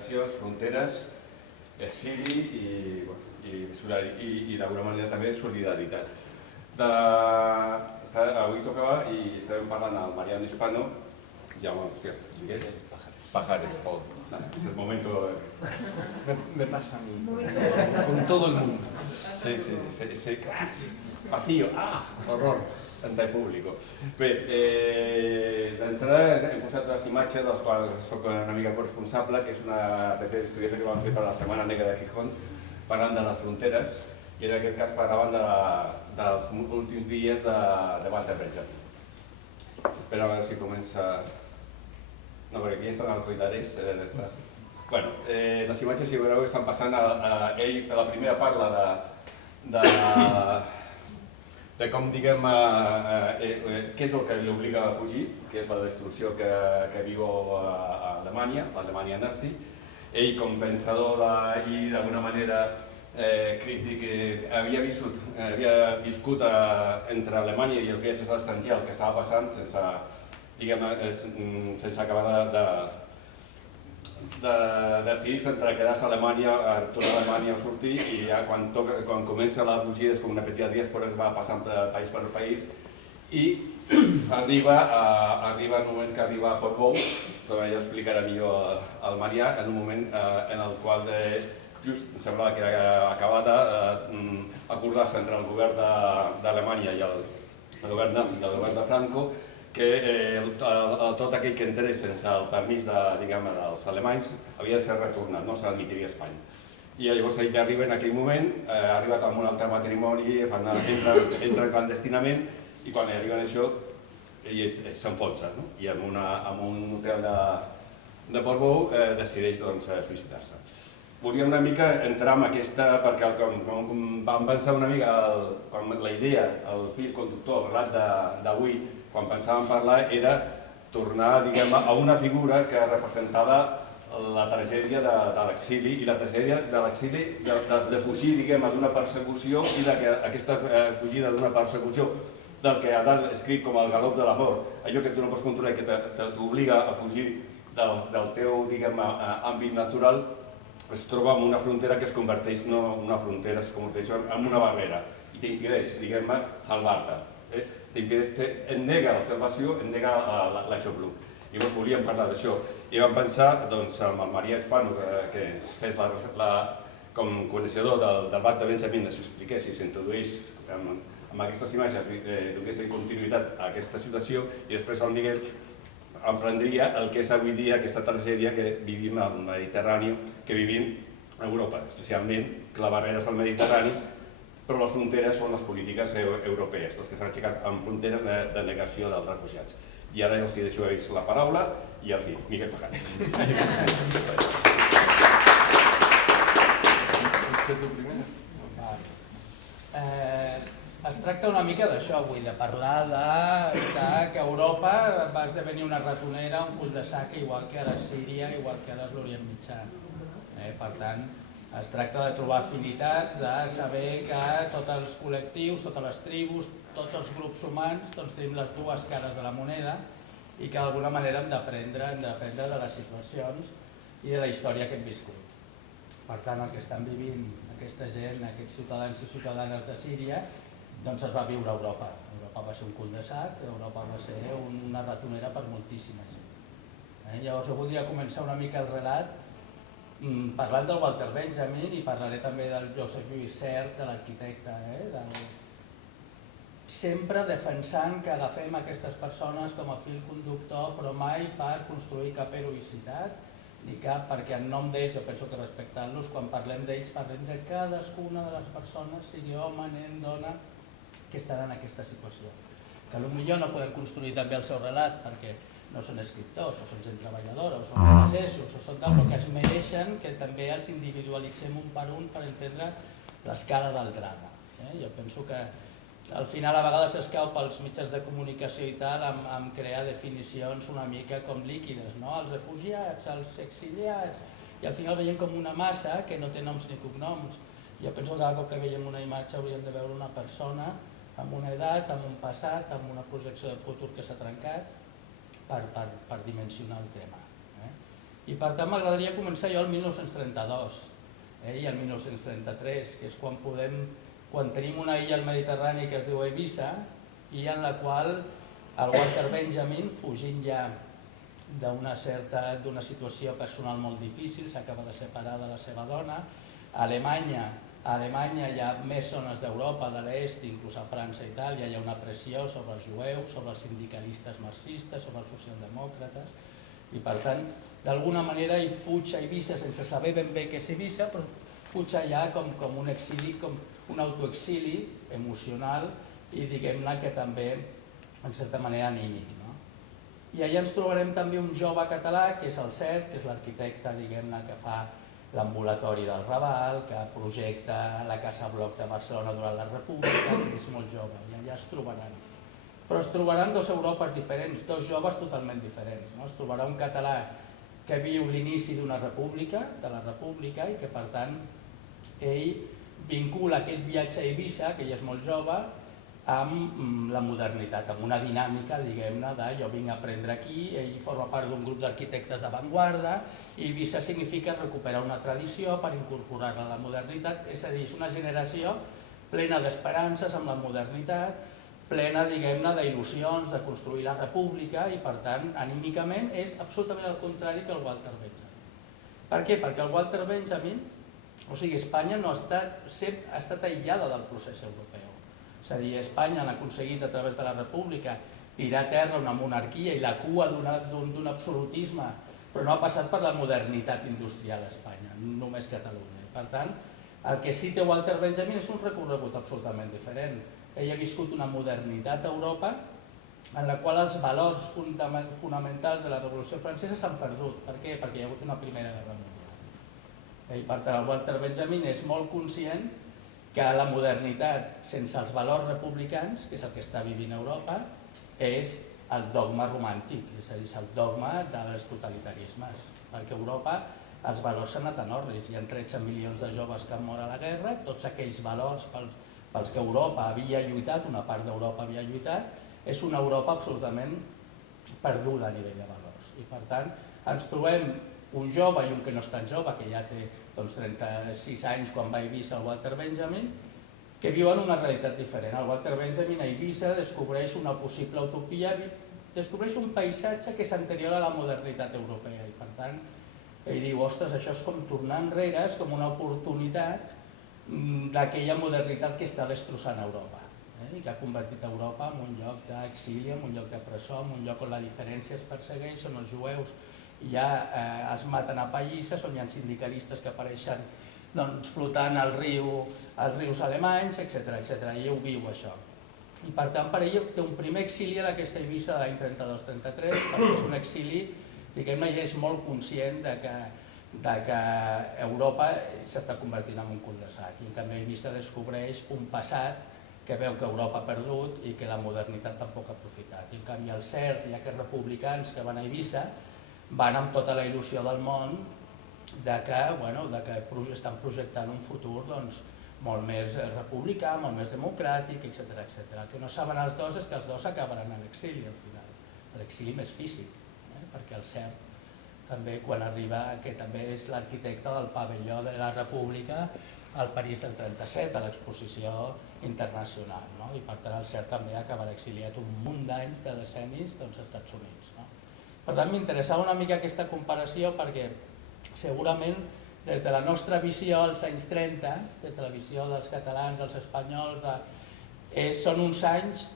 migracions, fronteres, exili i d'alguna manera també solidaritat. Avui tocava i estàvem parlant amb Mariano Hispano, Pajares, es el momento... Me pasa a mí, con todo el mundo. Sí, vacío, horror, ante el público. Bé, d'entrada hem posat les imatges dels quals soc una mica corresponsable, que és una estudiant que vam fer per la Setmana Negra de Gijón, parlant de les fronteres, i en aquest cas parlaven dels últims dies de Walter Benjamin. Espera a veure si comença... No, perquè aquí estan els coidares. Bé, les imatges, si veureu, estan passant a ell, a la primera parla de com, diguem, què és el que l'obliga a fugir, que és la destrucció que viu a Alemanya, l'Alemanya nazi. Ell, com pensador i d'alguna manera crític, havia viscut entre Alemanya i els viatges a l'estranger, el que estava passant sense acabar de decidir-se entre quedar-se a Alemanya, tornar a Alemanya o sortir, i ja quan comença la fugida és com una petita diàspora, es va passant país per país i arriba en un moment que arriba a Portbou, però ja ho explicarà millor el Marià, en un moment en el qual just semblava que era acabada acordar-se entre el govern d'Alemanya i el govern nazi i el govern de Franco que tot aquell que entrés sense el permís dels alemanys havia de ser retornat, no s'admitiria a Espanya. I llavors ell arriba en aquell moment, ha arribat amb un altre matrimoni, entra clandestinament i quan arriben això ell s'enfonsa i en un hotel de Portbou decideix suïcidar-se. Volia una mica entrar en aquesta, perquè vam pensar una mica, la idea, el fil conductor, el relat d'avui, quan pensàvem parlar, era tornar a una figura que representava la tragèdia de l'exili i la tragèdia de l'exili de fugir d'una persecució i d'aquesta fugida d'una persecució del que ha escrit com el galop de la mort, allò que tu no pots controlar i que t'obliga a fugir del teu àmbit natural, es troba en una frontera que es converteix no en una frontera, es converteix en una barrera i t'impedeix, salvar-te. Et nega la salvació, et nega l'aixopluc. Llavors volíem parlar d'això i vam pensar amb el Marià Hispano, que ens fes com coneixedor del Walter Benjamin, ens expliqués i s'introduís amb aquestes imatges, donés continuïtat a aquesta situació i després el Miguel emprendria el que és avui dia aquesta tragèdia que vivim al Mediterrani, que vivim a Europa, especialment que la barrera és el Mediterrani, però les fronteres són les polítiques europees, les que s'han aixecat amb fronteres de negació dels refugiats. I ara els deixo a ells la paraula i els dic, Miguel Pajares. Es tracta una mica d'això avui, de parlar que Europa va esdevenir una ratonera, un cul de sac, igual que ara Síria, igual que ara l'Orient Mitjà. Per tant, es tracta de trobar afinitats, de saber que tots els col·lectius, totes les tribus, tots els grups humans tenim les dues cares de la moneda i que d'alguna manera hem d'aprendre de les situacions i de la història que hem viscut. Per tant, el que estan vivint aquesta gent, aquests ciutadans i ciutadanes de Síria, doncs es va viure a Europa. Europa va ser un cul de sac, Europa va ser una ratonera per moltíssima gent. Llavors jo voldria començar una mica el relat parlant del Walter Benjamin i parlaré també del Joseph Louis Serre, de l'arquitecte, sempre defensant que agafem aquestes persones com a fil conductor, però mai per construir cap heroïcitat, ni cap, perquè en nom d'ells, jo penso que respectant-los, quan parlem d'ells parlem de cadascuna de les persones, sigui home, nen, dona, que estan en aquesta situació. Que potser no podem construir també el seu relat, perquè no són escriptors, o són gent treballadora, o són pagesos, o són tal, però que es mereixen que també els individualitzem un per entendre l'escala del drama. Jo penso que al final a vegades s'escau pels mitjans de comunicació i tal amb crear definicions una mica com líquides, els refugiats, els exiliats, i al final veiem com una massa que no té noms ni cognoms. Jo penso que cada cop que veiem una imatge hauríem de veure una persona amb una edat, amb un passat, amb una projecció de futur que s'ha trencat, per dimensionar el tema. I per tant m'agradaria començar jo el 1932 i el 1933, que és quan tenim una illa al Mediterrani que es diu Eivissa i en la qual el Walter Benjamin, fugint ja d'una situació personal molt difícil, s'acaba de separar de la seva dona, a Alemanya hi ha més zones d'Europa, de l'est, inclús a França i Itàlia, hi ha una pressió sobre els jueus, sobre els sindicalistes marxistes, sobre els socialdemòcrates, i per tant, d'alguna manera hi fuig a Eivissa sense saber ben bé què és Eivissa, però fuig allà com un exili, com un autoexili emocional i diguem-ne que també, en certa manera, anímic. I allà ens trobarem també un jove català, que és el Cert, que és l'arquitecte, diguem-ne, que fa l'ambulatori del Raval, que projecta la Casa Bloc de Barcelona durant la República, que és molt jove, i allà es trobaran. Però es trobaran dos Europes diferents, dos joves totalment diferents. Es trobarà un català que viu l'inici d'una república, de la república, i que per tant ell vincula aquest viatge a Eivissa, que ell és molt jove, amb la modernitat, amb una dinàmica, diguem-ne, de jo vinc a aprendre aquí, ell forma part d'un grup d'arquitectes d'avantguarda, i Eivissa significa recuperar una tradició per incorporar-la a la modernitat, és a dir, és una generació plena d'esperances amb la modernitat, plena, diguem-ne, d'il·lusions de construir la república i, per tant, anímicament és absolutament el contrari que el Walter Benjamin. Per què? Perquè el Walter Benjamin, o sigui, Espanya no ha estat aïllada del procés europeu. És a dir, Espanya ha aconseguit a través de la república tirar a terra una monarquia i la cua d'un absolutisme, però no ha passat per la modernitat industrial a Espanya, només Catalunya. Per tant, el que sí té Walter Benjamin és un recorregut absolutament diferent. Ell ha viscut una modernitat a Europa en la qual els valors fonamentals de la Revolució Francesa s'han perdut. Per què? Perquè hi ha hagut una Primera Guerra Mundial. I per tant, el Walter Benjamin és molt conscient que la modernitat sense els valors republicans, que és el que està vivint Europa, és el dogma romàntic, és a dir, és el dogma dels totalitarismes. Perquè a Europa els valors s'han anat en orris, hi ha 13 milions de joves que han mort a la guerra, tots aquells valors pels que Europa havia lluitat, una part d'Europa havia lluitat, és una Europa absolutament perduda a nivell de valors. I per tant, ens trobem un jove i un que no és tan jove, que ja té 36 anys quan va a Eivissa el Walter Benjamin, que viuen una realitat diferent. El Walter Benjamin a Eivissa descobreix una possible utopia, descobreix un paisatge que és anterior a la modernitat europea i per tant ell diu, ostres, això és com tornar enrere, és com una oportunitat d'aquella modernitat que està destrossant Europa i que ha convertit Europa en un lloc d'exili, en un lloc de presó, en un lloc on la diferència es persegueix, on els jueus ja es maten a pallisses, on hi ha sindicalistes que apareixen flotant als rius alemanys, etc. I ell ho viu, això. I per tant, per ell té un primer exili en aquesta Eivissa de l'any 32-33, perquè és un exili, diguem-ne, i és molt conscient que Europa s'està convertint en un cul de sac. I també Eivissa descobreix un passat que veu que Europa ha perdut i que la modernitat tampoc ha aprofitat. I en canvi el Cert i aquests republicans que van a Eivissa van amb tota la il·lusió del món que estan projectant un futur molt més republicà, molt més democràtic, etc. El que no saben els dos és que els dos acabaran a l'exili al final, l'exili més físic, perquè el Cert també quan arriba, que també és l'arquitecte del pavelló de la República al París del 37, a l'exposició internacional, i per tant el Cert també acabarà exiliat un munt d'anys, de decennis, als Estats Units. Per tant, m'interessava una mica aquesta comparació perquè segurament des de la nostra visió als anys 30, des de la visió dels catalans, dels espanyols, són uns anys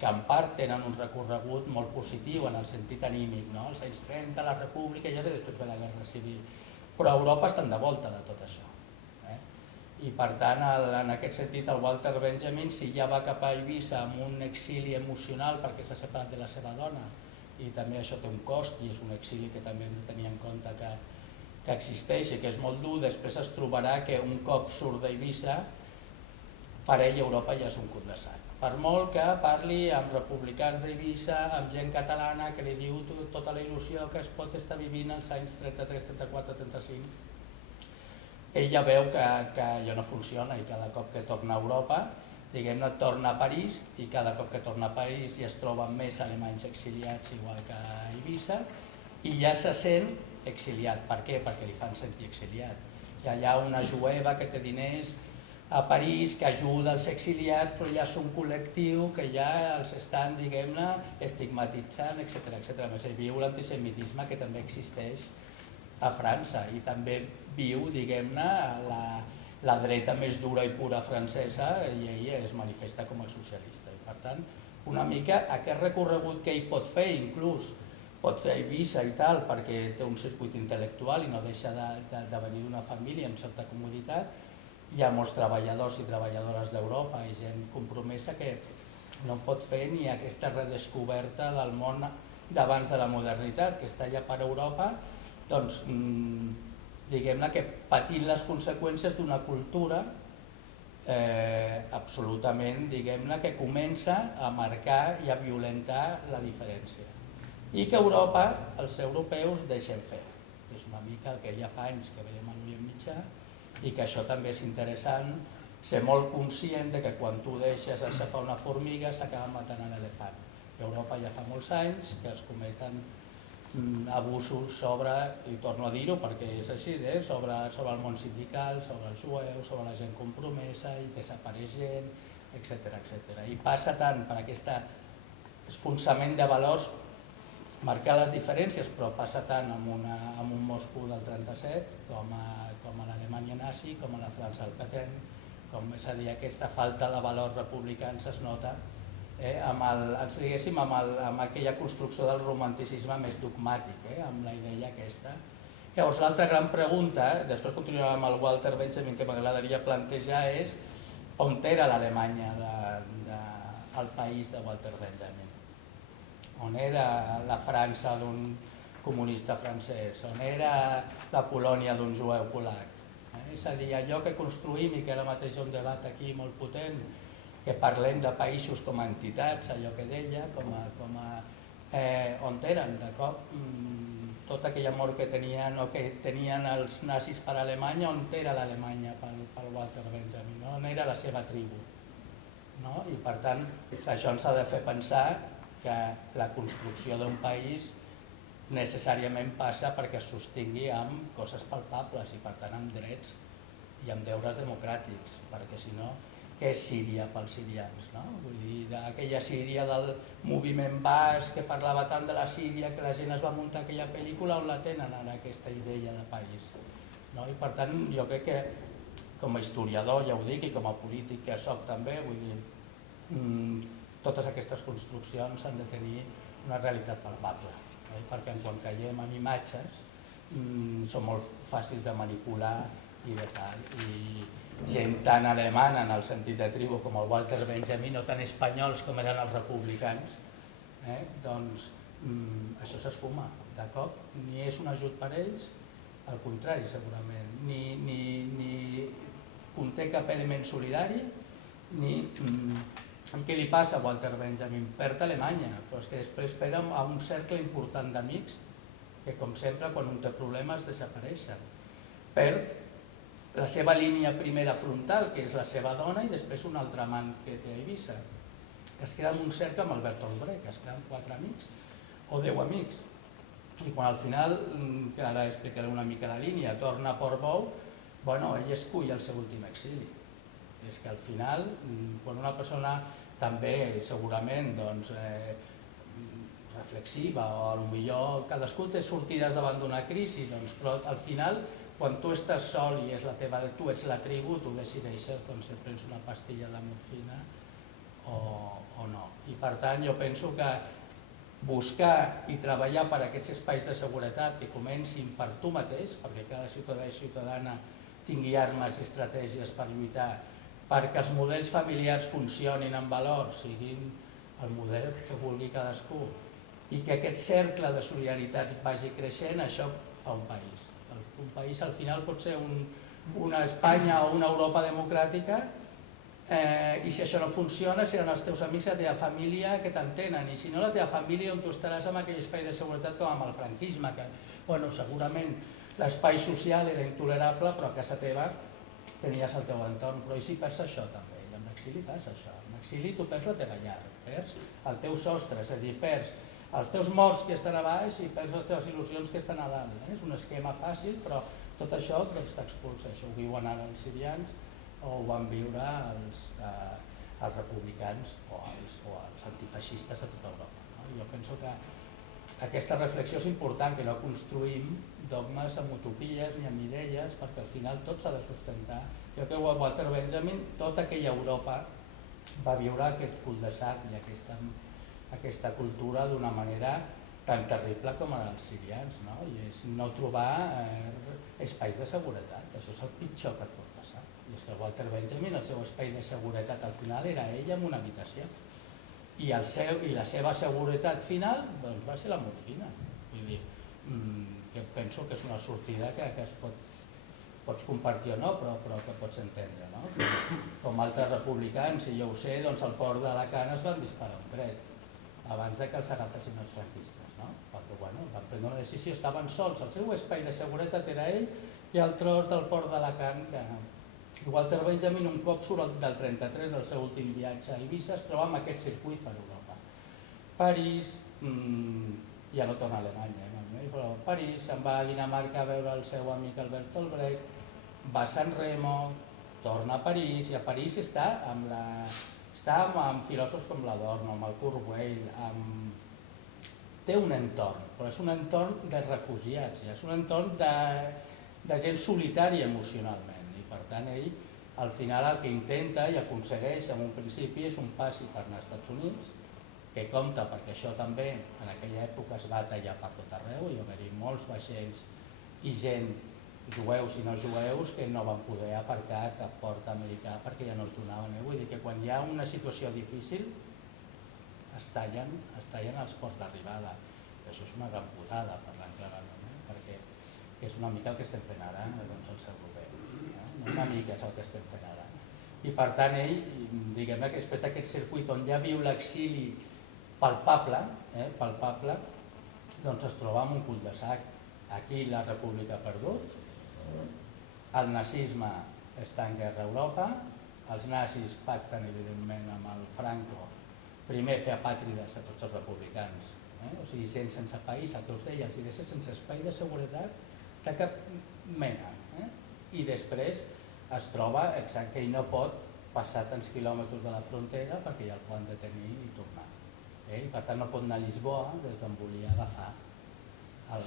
que en part tenen un recorregut molt positiu en el sentit anímic, els anys 30, la República, ja sé després ve la Guerra Civil, però Europa estan de volta de tot això. I per tant, en aquest sentit, el Walter Benjamin, si ja va cap a Eivissa amb un exili emocional perquè s'ha separat de la seva dona, i també això té un cost i és un exili que també hem de tenir en compte que existeix i que és molt dur, després es trobarà que un cop surt d'Eivissa, per ell Europa ja és un cul de sac. Per molt que parli amb republicans d'Eivissa, amb gent catalana que li diu tota la il·lusió que es pot estar vivint als anys 33, 34, 35, ell ja veu que allò no funciona i cada cop que torna a Europa, diguem-ne, torna a París i cada cop que torna a París ja es troben més alemanys exiliats igual que a Eivissa i ja se sent exiliat. Per què? Perquè li fan sentir exiliat. Hi ha una jueva que té diners a París, que ajuda els exiliats, però ja és un col·lectiu que ja els estan, diguem-ne, estigmatitzant, etc. A més, hi viu l'antisemitisme que també existeix a França i també viu, diguem-ne, la dreta més dura i pura francesa i ella es manifesta com a socialista. I per tant, una mica aquest recorregut que ell pot fer, inclús pot fer a Eivissa i tal, perquè té un circuit intel·lectual i no deixa de venir d'una família amb certa comoditat. Hi ha molts treballadors i treballadores d'Europa i gent compromesa que no pot fer ni aquesta redescoberta del món d'abans de la modernitat, que està allà per Europa, doncs, diguem-ne que patint les conseqüències d'una cultura absolutament, diguem-ne, que comença a marcar i a violentar la diferència. I que Europa, els europeus, deixen fer. És una mica el que ja fa anys que veiem a l'Orient Mitjà i que això també és interessant, ser molt conscient de que quan tu deixes aixafar una formiga s'acaba matant l'elefant. A Europa ja fa molts anys que es cometen abusos sobre, i torno a dir-ho perquè és així, sobre el món sindical, sobre els jueus, sobre la gent compromesa i desapareix gent, etc. I passa tant per aquest esfonsament de valors, marcar les diferències, però passa tant amb un Moscou del 37 com a l'Alemanya nazi, com a la França del Petain, és a dir, aquesta falta de valors republicans es nota amb aquella construcció del romanticisme més dogmàtic, amb la idea aquesta. Llavors, l'altra gran pregunta, després continuarem amb el Walter Benjamin, que m'agradaria plantejar, és on era l'Alemanya del país de Walter Benjamin? On era la França d'un comunista francès? On era la Polònia d'un jueu polac? És a dir, allò que construïm i que ara mateix hi ha un debat aquí molt potent, que parlem de països com a entitats, allò que deia, on eren, de cop, tot aquell amor que tenien els nazis per a Alemanya, on era l'Alemanya per Walter Benjamin, on era la seva tribu. I per tant, això ens ha de fer pensar que la construcció d'un país necessàriament passa perquè es sostingui amb coses palpables i per tant amb drets i amb deures democràtics, perquè si no, què és Síria pels sirians? Vull dir, aquella Síria del moviment basc que parlava tant de la Síria que la gent es va muntar aquella pel·lícula, on la tenen ara aquesta idea de país? I per tant, jo crec que com a historiador, ja ho dic, i com a polític que soc també, vull dir, totes aquestes construccions han de tenir una realitat palpable, perquè quan caiem en imatges són molt fàcils de manipular i de tal, i gent tan alemana en el sentit de tribu com el Walter Benjamin, o tan espanyols com eren els republicans, doncs això s'esfuma de cop, ni és un ajut per ells, al contrari segurament, ni conté cap element solidari, ni què li passa a Walter Benjamin? Perd Alemanya, però és que després perd a un cercle important d'amics que com sempre quan un té problemes desapareixen. Perd la seva línia primera frontal, que és la seva dona, i després un altre amant que té a Eivissa. Es queda en un cercle amb el Bertolt Brecht, es queden 4 amics o 10 amics. I quan al final, que ara explicaré una mica la línia, torna a Portbou, ell escull el seu últim exili. És que al final, quan una persona també segurament reflexiva o potser cadascú té sortides davant d'una crisi, però al final quan tu estàs sol i tu ets la tribu, tu decideixes si prens una pastilla de morfina o no. I per tant jo penso que buscar i treballar per aquests espais de seguretat que comencin per tu mateix, perquè cada ciutadà i ciutadana tingui armes i estratègies per lluitar, perquè els models familiars funcionin en valors, siguin el model que vulgui cadascú, i que aquest cercle de solidaritats vagi creixent, això fa un país. Un país al final pot ser una Espanya o una Europa democràtica, i si això no funciona seran els teus amics i la teva família que t'entenen, i si no la teva família on tu estaràs amb aquell espai de seguretat com amb el franquisme, que segurament l'espai social era intolerable però a casa teva tenies el teu entorn, però i si perds això també, i amb l'exili passa això, amb l'exili tu perds la teva llar, perds el teu sostre, és a dir, perds els teus morts que estan a baix i perds les teves il·lusions que estan a dalt. És un esquema fàcil, però tot això t'expulsa. Això ho viuen ara els sirians o ho van viure els republicans o els antifeixistes a tota Europa. Jo penso que aquesta reflexió és important, que no construïm dogmes amb utopies ni amb idees, perquè al final tot s'ha de sustentar. Jo crec que Walter Benjamin, tota aquella Europa va viure aquest cul de sac i aquesta cultura d'una manera tan terrible com els sirians, no? I és no trobar espais de seguretat. Això és el pitjor que et pot passar. I és que Walter Benjamin, el seu espai de seguretat al final era ell en una habitació. I la seva seguretat final doncs, va ser la morfina. Vull dir, que penso que és una sortida que pots compartir o no, però que pots entendre. No? Com altres republicans, i jo ho sé, doncs al port d'Alacant es van disparar un tret abans que els agafessin els franquistes. No? Perquè van prendre una decisió, estaven sols, el seu espai de seguretat era ell i el tros del port d'Alacant que... Walter Benjamin un cop surt del 33 del seu últim viatge a Eivissa es troba amb aquest circuit per Europa. París, ja no torna a Alemanya, però París, se'n va a Dinamarca a veure el seu amic Albert Tolbrecht, va a San Remo, torna a París i a París està amb filòsofs com l'Adorno, amb el Kurt Weill, té un entorn, però és un entorn de refugiats, és un entorn de gent solitària emocionalment. Per tant, ell, al final, el que intenta i aconsegueix en un principi és un passi per anar als Estats Units, que compta perquè això també en aquella època es va tallar per tot arreu, hi va haver molts vaixells i gent, jueus i no jueus, que no van poder aparcar a cap port americà perquè ja no els donaven. Vull dir que quan hi ha una situació difícil es tallen els ports d'arribada. Això és una gran putada, parlant clarament, perquè és una mica el que estem fent ara doncs, els europeus. Una mica és el que estem fent ara. I per tant ell, diguem-ne que després d'aquest circuit on ja viu l'exili palpable, doncs es troba amb un cul de sac. Aquí la república ha perdut, el nazisme està en guerra a Europa, els nazis pacten evidentment amb el Franco, primer fer apàtrides a tots els republicans, o sigui, gent sense país, el que us deia, els hi deixa sense espai de seguretat de cap mena. I després es troba que ell no pot passar tants quilòmetres de la frontera perquè ja el poden detenir i tornar. I per tant no pot anar a Lisboa des d'on volia agafar el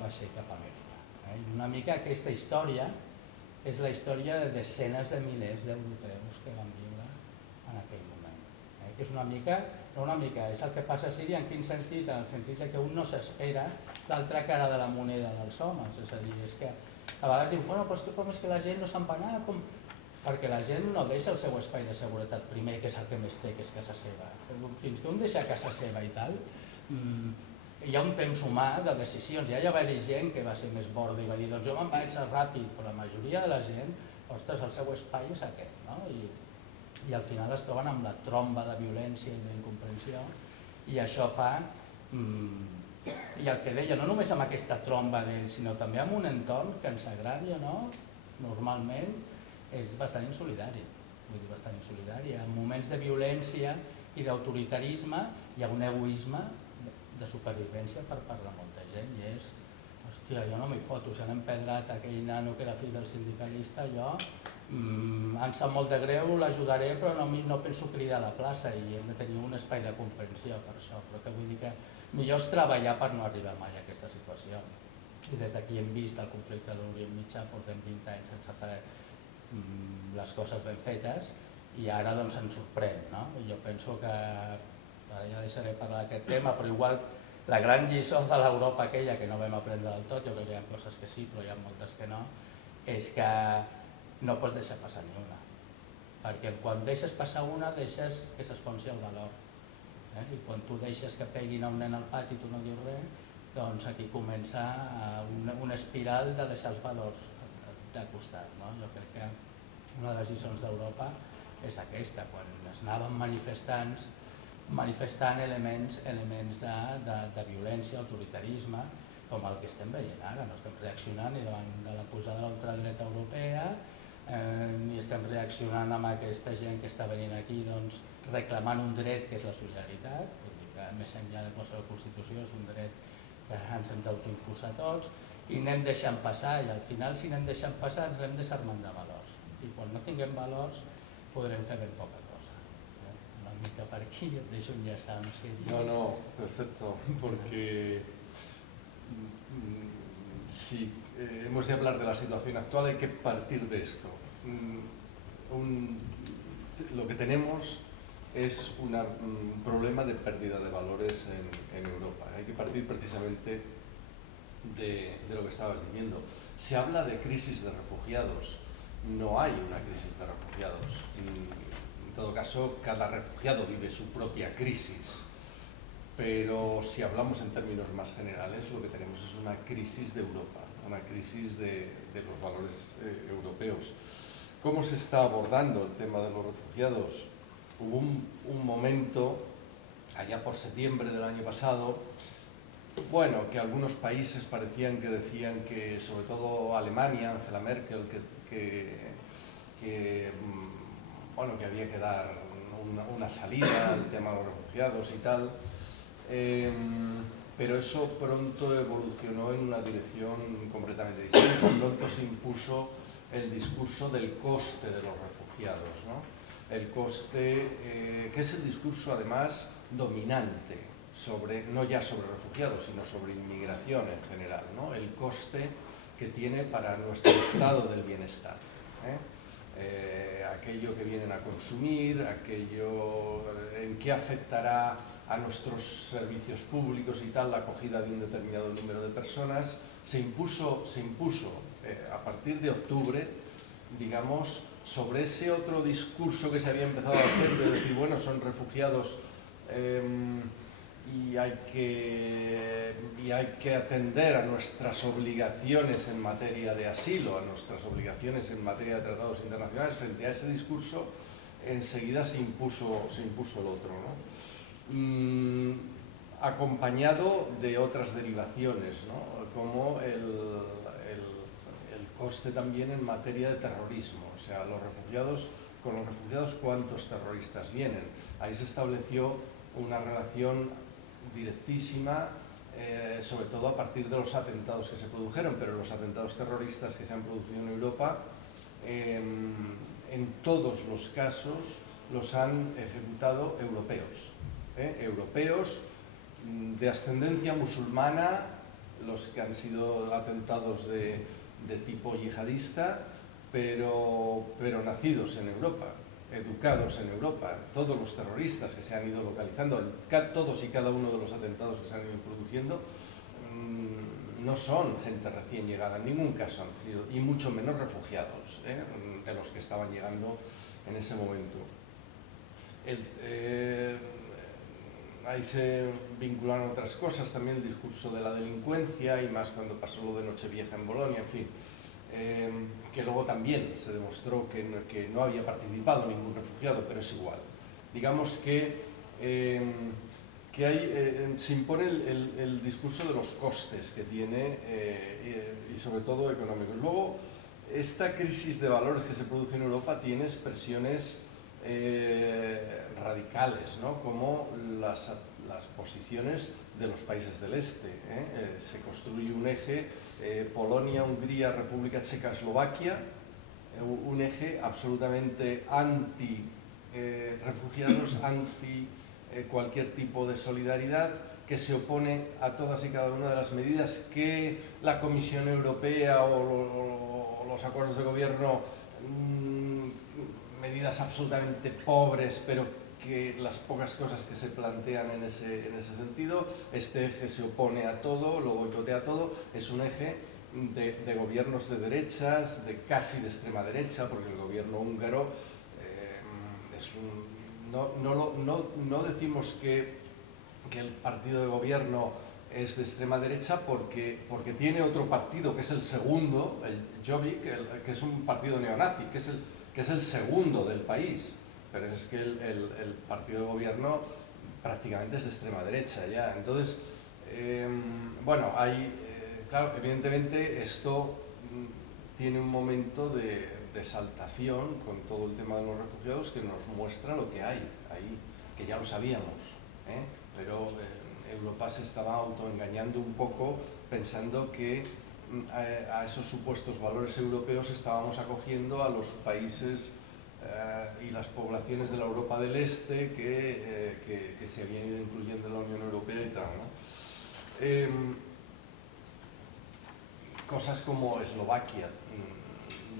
vaixell cap a Amèrica. I una mica aquesta història és la història de desenes de milers d'europeus que van viure en aquell moment. Que és una mica, és el que passa a Síria, en quin sentit? En el sentit que un no s'espera l'altra cara de la moneda dels homes, és a dir, és que a vegades diu, bueno, però com és que la gent no se'n va anar? Perquè la gent no deixa el seu espai de seguretat primer, que és el que més té, que és casa seva. Fins que un deixa casa seva i tal, hi ha un temps humà de decisions. Ja hi va haver gent que va ser més borda i va dir, doncs jo me'n vaig ràpid, però la majoria de la gent, ostres, el seu espai és aquest, no? I al final es troben amb la tromba de violència i d'incomprensió i això fa, i el que deia, no només amb aquesta tromba d'ell, sinó també amb un entorn que ens agradi o no, normalment és bastant insolidari. Vull dir, bastant insolidari. En moments de violència i d'autoritarisme hi ha un egoisme de supervivència per part de molta gent i és, hòstia, jo no m'hi foto, si han empedrat aquell nano que era fill del sindicalista, jo em sap molt de greu, l'ajudaré, però no penso cridar a la plaça i hem de tenir un espai de comprensió per això, però que vull dir que millor és treballar per no arribar mai a aquesta situació. I des d'aquí hem vist el conflicte de l'Orient Mitjà, portem 20 anys sense fer les coses ben fetes i ara doncs ens sorprèn, no? Jo penso que, ara ja deixaré parlar d'aquest tema, però igual la gran lliçó de l'Europa aquella que no vam aprendre del tot, jo crec que hi ha coses que sí, però hi ha moltes que no, és que no pots deixar passar ni una, perquè quan deixes passar una deixes que s'esfonsi el valor, i quan tu deixes que peguin a un nen al pati i tu no dius res, doncs aquí comença una espiral de deixar els valors de costat. Jo crec que una de les lliçons d'Europa és aquesta, quan es anaven manifestant elements de violència, autoritarisme, com el que estem veient ara. No estem reaccionant ni davant de la posada de l'ultradreta europea, ni estem reaccionant amb aquesta gent que està venint aquí reclamant un dret que és la solidaritat. més enllà de qualsevol Constitució, és un dret que ens hem d'autoimposar tots, i anem deixant passar, i al final si anem deixant passar ens hem desarmant de valors, i quan no tinguem valors podrem fer ben poca cosa. Una mica per aquí et deixo enllaçar amb Síria. No, perfecto, porque si hemos de hablar de la situación actual hay que partir de esto. Lo que tenemos es un problema de pérdida de valores en Europa. Hay que partir precisamente de lo que estabas diciendo. Se habla de crisis de refugiados. No hay una crisis de refugiados. En todo caso, cada refugiado vive su propia crisis. Pero si hablamos en términos más generales, lo que tenemos es una crisis de Europa, una crisis de los valores europeos. ¿Cómo se está abordando el tema de los refugiados? Hubo un momento, allá por septiembre del año pasado, bueno, que algunos países parecían que decían que, sobre todo Alemania, Angela Merkel, que había que dar una salida al tema de los refugiados y tal. Pero eso pronto evolucionó en una dirección completamente distinta. Pronto se impuso el discurso del coste de los refugiados, ¿no? El coste, que es el discurso además dominante, no ya sobre refugiados, sino sobre inmigración en general, ¿no? El coste que tiene para nuestro estado del bienestar, aquello que vienen a consumir, aquello en qué afectará a nuestros servicios públicos y tal, la acogida de un determinado número de personas. Se impuso a partir de octubre, digamos, sobre ese otro discurso que se había empezado a hacer de decir, bueno, son refugiados y hay que atender a nuestras obligaciones en materia de asilo, a nuestras obligaciones en materia de tratados internacionales. Frente a ese discurso, enseguida se impuso el otro, ¿no? Acompañado de otras derivaciones, ¿no? Como el coste también en materia de terrorismo. O sea, con los refugiados, ¿cuántos terroristas vienen? Ahí se estableció una relación directísima, sobre todo a partir de los atentados que se produjeron, pero los atentados terroristas que se han producido en Europa, en todos los casos los han ejecutado europeos. Europeos de ascendencia musulmana, los que han sido atentados de tipo yihadista, pero nacidos en Europa, educados en Europa. Todos los terroristas que se han ido localizando, todos y cada uno de los atentados que se han ido produciendo, no son gente recién llegada, en ningún caso han sido, y mucho menos refugiados, de los que estaban llegando en ese momento. Ahí se vincularon otras cosas, también el discurso de la delincuencia, y más cuando pasó lo de Nochevieja en Bolonia, en fin, que luego también se demostró que no había participado ningún refugiado, pero es igual. Digamos que se impone el discurso de los costes que tiene, y sobre todo económicos. Luego, esta crisis de valores que se produce en Europa tiene expresiones radicales, ¿no? Como las posiciones de los países del este. Se construye un eje, Polonia, Hungría, República Checa, Eslovaquia, un eje absolutamente anti-refugiados, anti cualquier tipo de solidaridad, que se opone a todas y cada una de las medidas que la Comisión Europea o los acuerdos de gobierno, medidas absolutamente pobres, pero que las pocas cosas que se plantean en ese sentido. Este eje se opone a todo, lo boicotea todo. Es un eje de gobiernos de derechas, casi de extrema derecha, porque el gobierno húngaro no decimos que el partido de gobierno es de extrema derecha porque tiene otro partido que es el segundo, el Jobbik, que es un partido neonazi, que es el segundo del país, pero es que el partido de gobierno prácticamente es de extrema derecha ya. Entonces, bueno, claro, evidentemente esto tiene un momento de exaltación con todo el tema de los refugiados que nos muestra lo que hay ahí, que ya lo sabíamos, pero Europa se estaba autoengañando un poco pensando que a esos supuestos valores europeos estábamos acogiendo a los países y las poblaciones de la Europa del Este que se habían ido incluyendo en la Unión Europea y tal, ¿no? Cosas como Eslovaquia,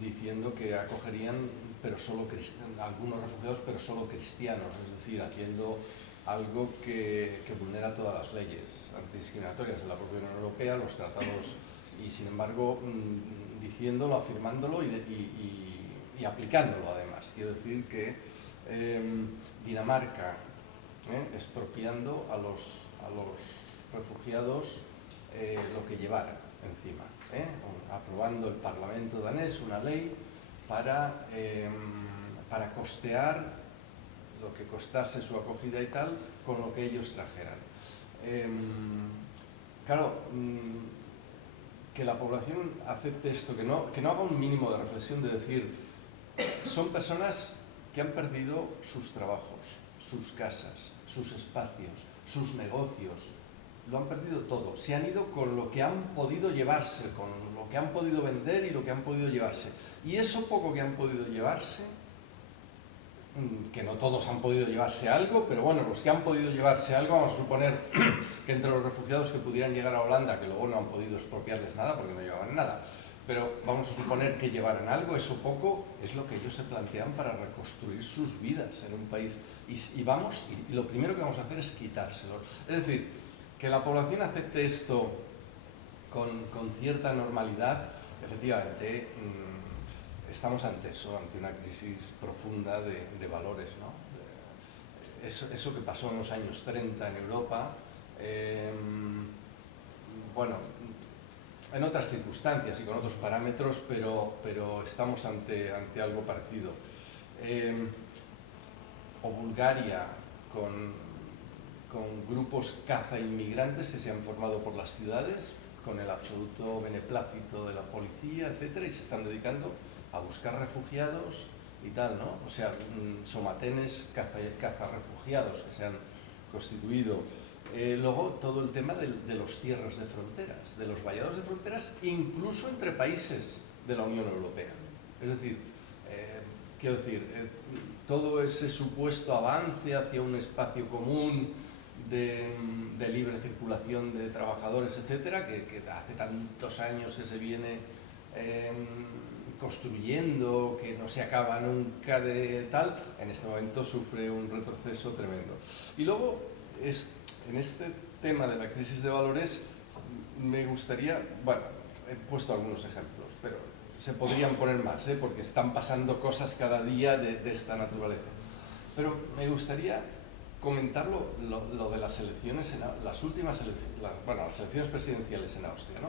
diciendo que acogerían pero solo algunos refugiados, pero solo cristianos, es decir, haciendo algo que vulnera todas las leyes antidiscriminatorias de la propia Unión Europea, los tratados, y sin embargo diciéndolo, afirmándolo y aplicándolo además. Quiero decir que Dinamarca expropiando a los refugiados lo que llevaran encima, aprobando el Parlamento danés una ley para costear lo que costase su acogida y tal con lo que ellos trajeran. Claro, que la población acepte esto, que no haga un mínimo de reflexión de decir, son personas que han perdido sus trabajos, sus casas, sus espacios, sus negocios, lo han perdido todo, se han ido con lo que han podido llevarse, con lo que han podido vender y lo que han podido llevarse. Y eso poco que han podido llevarse, que no todos han podido llevarse algo, pero bueno, los que han podido llevarse algo, vamos a suponer que entre los refugiados que pudieran llegar a Holanda, que luego no han podido expropiarles nada porque no llevaban nada, pero vamos a suponer que llevaran algo, eso poco es lo que ellos se plantean para reconstruir sus vidas en un país. Y lo primero que vamos a hacer es quitárselo. Es decir, que la población acepte esto con cierta normalidad, efectivamente, estamos ante eso, ante una crisis profunda de valores, ¿no? Eso que pasó en los años 30 en Europa, bueno, en otras circunstancias y con otros parámetros, pero estamos ante algo parecido. O Bulgaria, con grupos caza inmigrantes que se han formado por las ciudades, con el absoluto beneplácito de la policía, etcétera, y se están dedicando a buscar refugiados y tal, ¿no? O sea, somatenes caza refugiados que se han constituido. Luego todo el tema de los cierres de fronteras, de los vallados de fronteras, incluso entre países de la Unión Europea. Es decir, quiero decir, todo ese supuesto avance hacia un espacio común de libre circulación de trabajadores, etcétera, que hace tantos años que se viene construyendo, que no se acaba nunca de tal, en este momento sufre un retroceso tremendo. Y luego, en este tema de la crisis de valores, me gustaría, bueno, he puesto algunos ejemplos, pero se podrían poner más, porque están pasando cosas cada día de esta naturaleza. Pero me gustaría comentar lo de las elecciones, las últimas elecciones, las elecciones presidenciales en Austria, ¿no?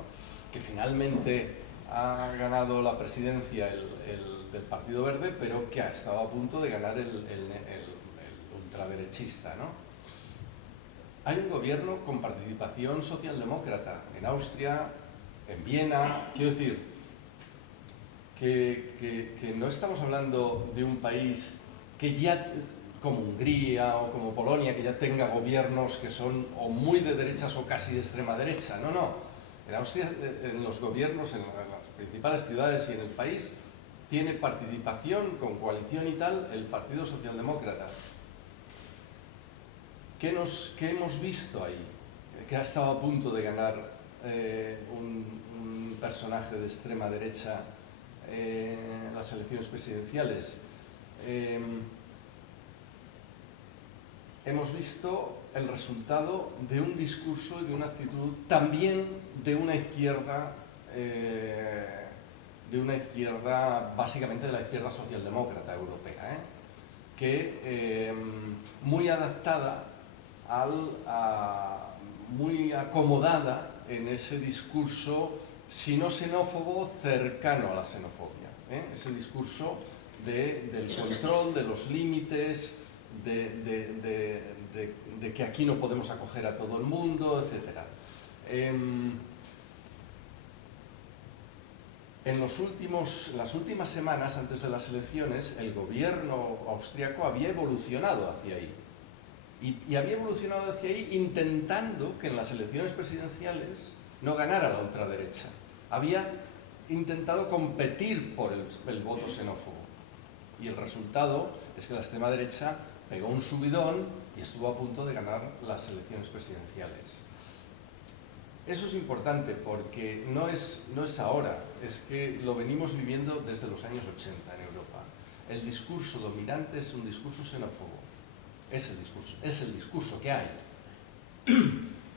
Que finalmente ha ganado la presidencia del Partido Verde, pero que ha estado a punto de ganar el ultraderechista, ¿no? Hay un gobierno con participación socialdemócrata en Austria, en Viena. Quiero decir que no estamos hablando de un país que ya, como Hungría o como Polonia, que ya tenga gobiernos que son o muy de derechas o casi de extrema derecha. No, no. En Austria, en los gobiernos, en las principales ciudades y en el país, tiene participación con coalición y tal el Partido Socialdemócrata. ¿Qué hemos visto ahí? Que ha estado a punto de ganar un personaje de extrema derecha en las elecciones presidenciales. Hemos visto el resultado de un discurso y de una actitud también de una izquierda, básicamente de la izquierda socialdemócrata europea, que muy adaptada, muy acomodada en ese discurso, si no xenófobo, cercano a la xenofobia, ese discurso del control, de los límites, de que aquí no podemos acoger a todo el mundo, etc. En las últimas semanas, antes de las elecciones, el gobierno austriaco había evolucionado hacia ahí. Y había evolucionado hacia ahí intentando que en las elecciones presidenciales no ganara la ultraderecha. Había intentado competir por el voto xenófobo. Y el resultado es que la extrema derecha pegó un subidón y estuvo a punto de ganar las elecciones presidenciales. Eso es importante porque no es ahora, es que lo venimos viviendo desde los años 80 en Europa. El discurso dominante es un discurso xenófobo. Es el discurso que hay.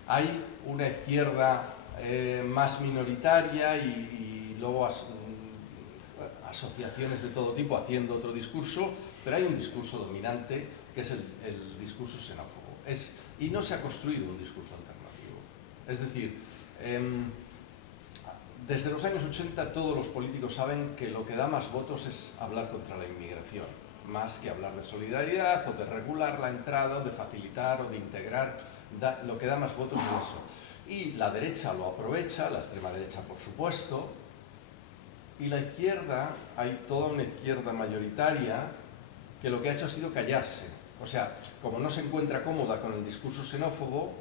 Hay una izquierda más minoritaria y luego asociaciones de todo tipo haciendo otro discurso, pero hay un discurso dominante que es el discurso xenófobo. Y no se ha construido un discurso alternativo. Es decir, desde los años 80 todos los políticos saben que lo que da más votos es hablar contra la inmigración, más que hablar de solidaridad o de regular la entrada o de facilitar o de integrar. Lo que da más votos es eso. Y la derecha lo aprovecha, la extrema derecha por supuesto, y la izquierda, hay toda una izquierda mayoritaria que lo que ha hecho ha sido callarse. O sea, como no se encuentra cómoda con el discurso xenófobo,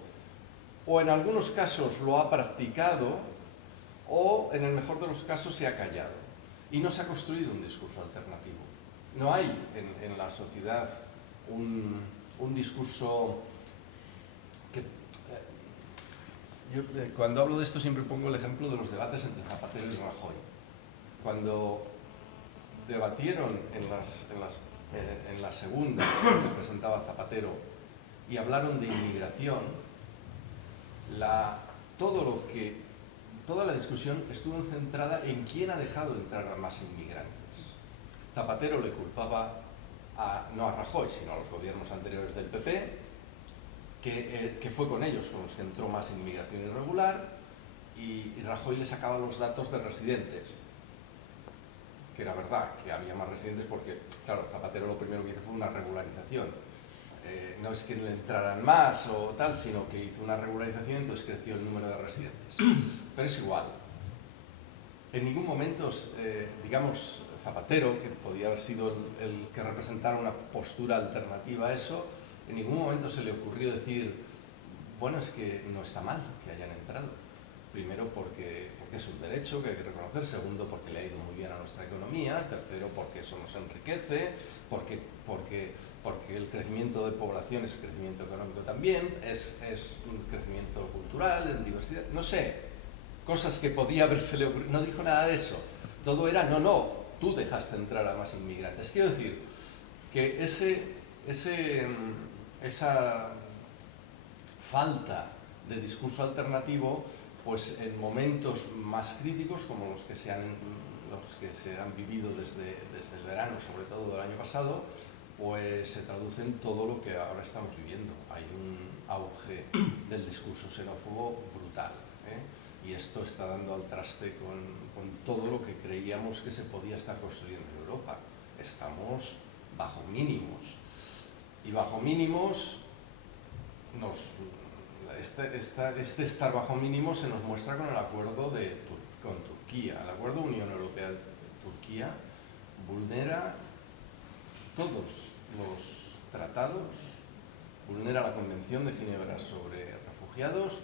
o en algunos casos lo ha practicado, o en el mejor de los casos se ha callado. Y no se ha construido un discurso alternativo. No hay en la sociedad un discurso que... Yo cuando hablo de esto siempre pongo el ejemplo de los debates entre Zapatero y Rajoy. Cuando debatieron en la segunda, que se presentaba Zapatero, y hablaron de inmigración, toda la discusión estuvo centrada en quién ha dejado de entrar a más inmigrantes. Zapatero le culpaba no a Rajoy, sino a los gobiernos anteriores del PP, que fue con ellos con los que entró más inmigración irregular, y Rajoy le sacaba los datos de residentes, que era verdad que había más residentes porque, claro, Zapatero lo primero que hizo fue una regularización. No es que le entraran más o tal, sino que hizo una regularización y entonces creció el número de residentes. Pero es igual. En ningún momento, digamos, Zapatero, que podía haber sido el que representara una postura alternativa a eso, en ningún momento se le ocurrió decir, bueno, es que no está mal que hayan entrado. Primero porque es un derecho que hay que reconocer, segundo porque le ha ido muy bien a nuestra economía, tercero porque eso nos enriquece, porque el crecimiento de población es crecimiento económico también, es un crecimiento cultural, en diversidad, no sé, cosas que podía habérsele ocurrido, no dijo nada de eso, todo era no, tú dejaste entrar a más inmigrantes. Quiero decir que esa falta de discurso alternativo, pues en momentos más críticos como los que se han vivido desde el verano, sobre todo del año pasado, pues se traduce en todo lo que ahora estamos viviendo. Hay un auge del discurso xenófobo brutal, y esto está dando al traste con todo lo que creíamos que se podía estar construyendo en Europa. Estamos bajo mínimos, y bajo mínimos este estar bajo mínimos se nos muestra con el acuerdo con Turquía. El acuerdo Unión Europea-Turquía vulnera todos los tratados, vulnera la Convención de Ginebra sobre Refugiados,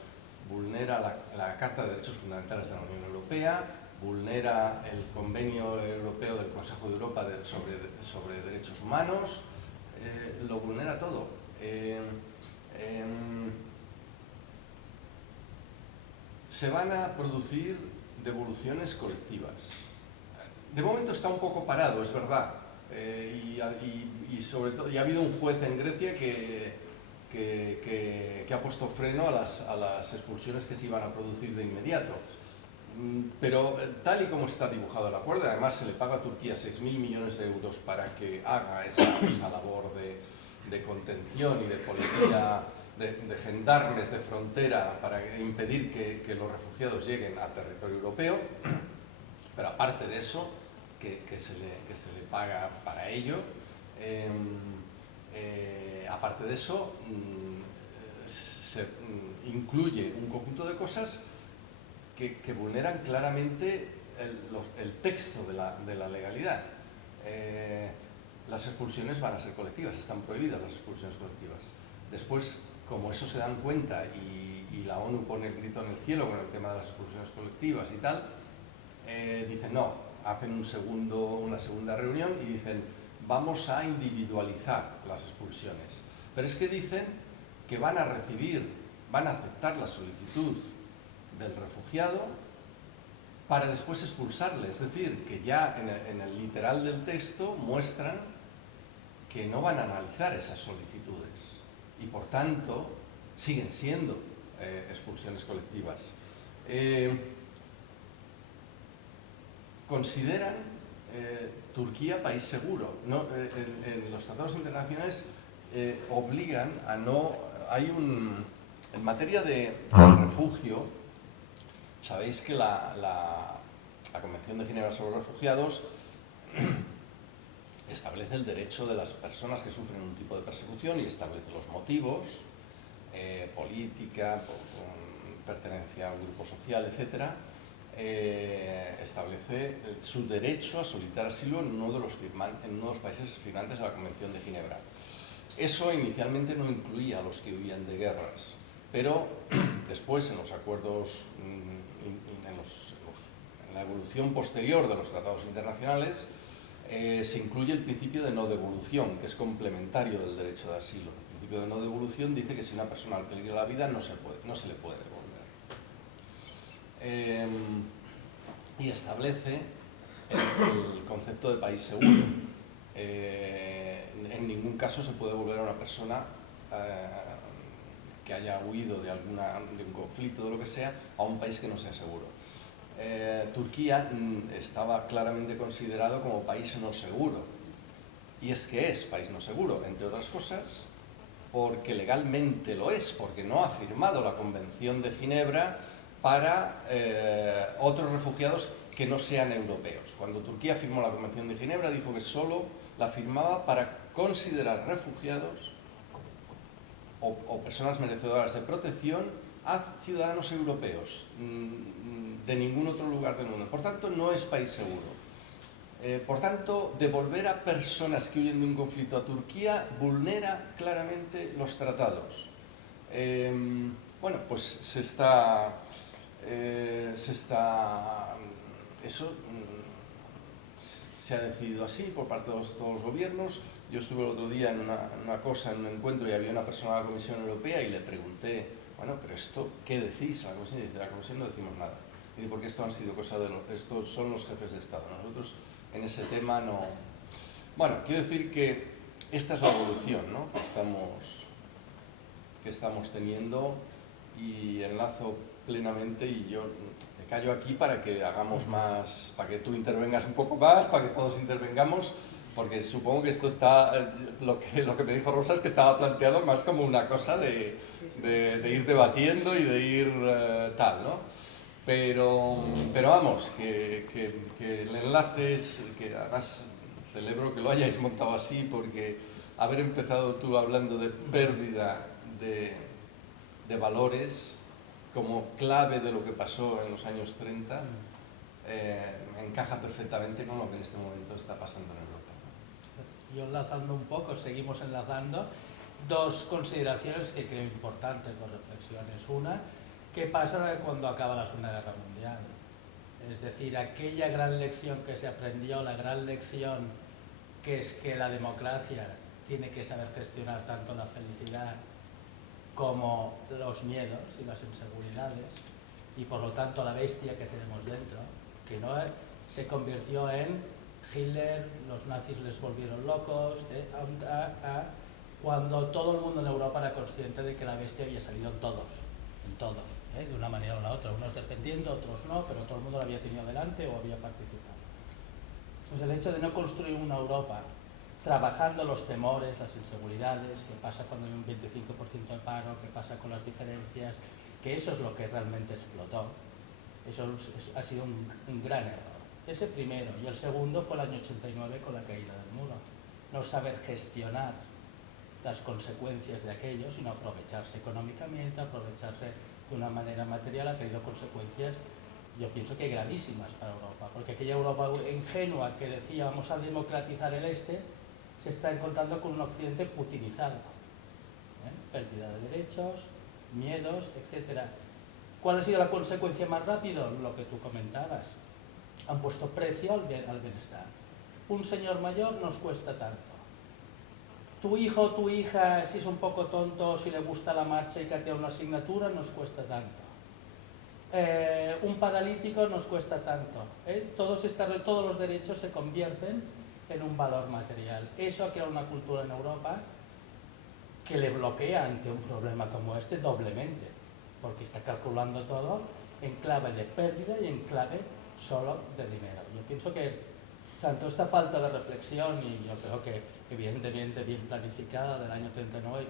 vulnera la Carta de Derechos Fundamentales de la Unión Europea, vulnera el Convenio Europeo del Consejo de Europa sobre Derechos Humanos, lo vulnera todo. Se van a producir devoluciones colectivas. De momento está un poco parado, es verdad, y sobre todo ha habido un juez en Grecia que ha puesto freno a las expulsiones que se iban a producir de inmediato. Pero tal y como está dibujado el acuerdo, además se le paga a Turquía 6.000 millones de euros para que haga esa labor de contención y de policía, de gendarmes de frontera para impedir que los refugiados lleguen a territorio europeo, pero aparte de eso, que se le paga para ello, aparte de eso, se incluye un conjunto de cosas que vulneran claramente el texto de la legalidad. Las expulsiones van a ser colectivas, están prohibidas las expulsiones colectivas. Después, como eso se dan cuenta y la ONU pone el grito en el cielo con el tema de las expulsiones colectivas y tal, dicen no, hacen una segunda reunión y dicen vamos a individualizar las expulsiones. Pero es que dicen que van a aceptar la solicitud del refugiado para después expulsarle. Es decir, que ya en el literal del texto muestran que no van a analizar esas solicitudes y por tanto siguen siendo expulsiones colectivas. Consideran Turquía país seguro. No, en los tratados internacionales obligan a no... en materia de refugio, sabéis que la Convención de Ginebra sobre los Refugiados establece el derecho de las personas que sufren un tipo de persecución y establece los motivos, política, pertenencia a un grupo social, etc. Establece su derecho a solicitar asilo en uno de los países firmantes de la Convención de Ginebra. Eso inicialmente no incluía a los que huían de guerras, pero después en los acuerdos, en la evolución posterior de los tratados internacionales, se incluye el principio de no devolución, que es complementario del derecho de asilo. El principio de no devolución dice que si una persona al peligro de la vida no se le puede devolver. Y establece el concepto de país seguro. En ningún caso se puede devolver a una persona que haya huido de un conflicto o de lo que sea a un país que no sea seguro. Turquía estaba claramente considerado como país no seguro, y es que es país no seguro, entre otras cosas porque legalmente lo es, porque no ha firmado la Convención de Ginebra para otros refugiados que no sean europeos. Cuando Turquía firmó la Convención de Ginebra dijo que solo la firmaba para considerar refugiados o personas merecedoras de protección a ciudadanos europeos de ningún otro lugar del mundo. Por tanto, no es país seguro. Por tanto, devolver a personas que huyen de un conflicto a Turquía vulnera claramente los tratados. Bueno, pues eso se ha decidido así por parte de todos los gobiernos. Yo estuve el otro día en un encuentro y había una persona de la Comisión Europea y le pregunté, bueno, pero esto, ¿qué decís? La Comisión dice, la Comisión no decimos nada. Y porque esto han sido cosas estos son los jefes de Estado. Nosotros en ese tema no... Bueno, quiero decir que esta es la evolución, ¿no?, que estamos teniendo, y enlazo plenamente, y yo me callo aquí para que hagamos más, para que tú intervengas un poco más, para que todos intervengamos, porque supongo que esto está, lo que me dijo Rosa es que estaba planteado más como una cosa de ir debatiendo y de ir tal, ¿no? Pero vamos, que el enlace es, que además celebro que lo hayáis montado así, porque haber empezado tú hablando de pérdida de valores como clave de lo que pasó en los años 30, encaja perfectamente con lo que en este momento está pasando en Europa. Yo enlazando un poco, seguimos enlazando, dos consideraciones que creo importantes, dos reflexiones. Una, ¿qué pasa cuando acaba la Segunda Guerra Mundial? Es decir, aquella gran lección que se aprendió, la gran lección que es que la democracia tiene que saber gestionar tanto la felicidad como los miedos y las inseguridades, y por lo tanto la bestia que tenemos dentro, que no se convirtió en Hitler, los nazis les volvieron locos, cuando todo el mundo en Europa era consciente de que la bestia había salido en todos, de una manera o la otra, unos defendiendo, otros no, pero todo el mundo la había tenido delante o había participado. Pues el hecho de no construir una Europa trabajando los temores, las inseguridades, qué pasa cuando hay un 25% de paro, qué pasa con las diferencias, que eso es lo que realmente explotó. Eso ha sido un gran error. Ese primero. Y el segundo fue el año 89 con la caída del muro. No saber gestionar las consecuencias de aquello, sino aprovecharse económicamente, aprovecharse de una manera material, ha traído consecuencias, yo pienso que gravísimas para Europa, porque aquella Europa ingenua que decía vamos a democratizar el este, se está encontrando con un occidente putinizado. pérdida de derechos, miedos, etc. ¿Cuál ha sido la consecuencia más rápida? Lo que tú comentabas. Han puesto precio al bienestar. Un señor mayor nos cuesta tanto. Tu hijo o tu hija, si es un poco tonto, si le gusta la marcha y que tiene una asignatura, nos cuesta tanto. Un paralítico nos cuesta tanto. Todos los derechos se convierten en un valor material. Eso ha creado una cultura en Europa que le bloquea ante un problema como este doblemente, porque está calculando todo en clave de pérdida y en clave solo de dinero. Yo pienso que tanto esta falta de reflexión, y yo creo que evidentemente bien planificada del año 39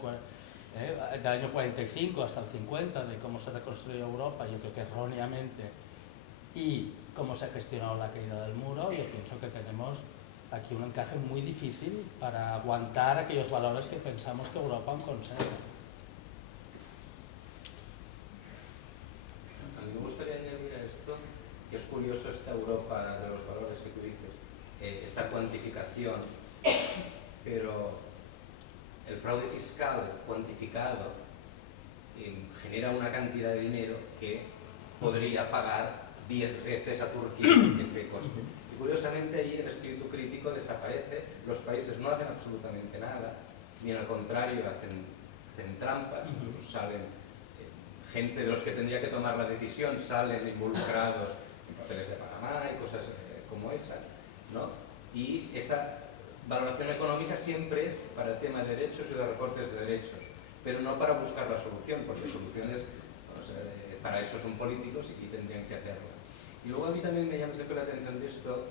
del año 45 hasta el 50, de cómo se reconstruyó Europa, yo creo que erróneamente, y cómo se ha gestionado la caída del muro, yo pienso que tenemos aquí un encaje muy difícil para aguantar aquellos valores que pensamos que Europa aún conserva. A mí me gustaría añadir a esto que es curioso esta Europa de los valores que tú dices, esta cuantificación, pero el fraude fiscal cuantificado genera una cantidad de dinero que podría pagar 10 veces a Turquía ese coste. Y curiosamente allí el espíritu crítico desaparece, los países no hacen absolutamente nada, ni al contrario hacen trampas, incluso salen gente de los que tendría que tomar la decisión, salen involucrados en papeles de Panamá y cosas como esa, ¿no? Y esa valoración económica siempre es para el tema de derechos y de recortes de derechos, pero no para buscar la solución, porque soluciones, para eso son políticos y tendrían que hacerlo. Y luego a mí también me llama siempre la atención de esto,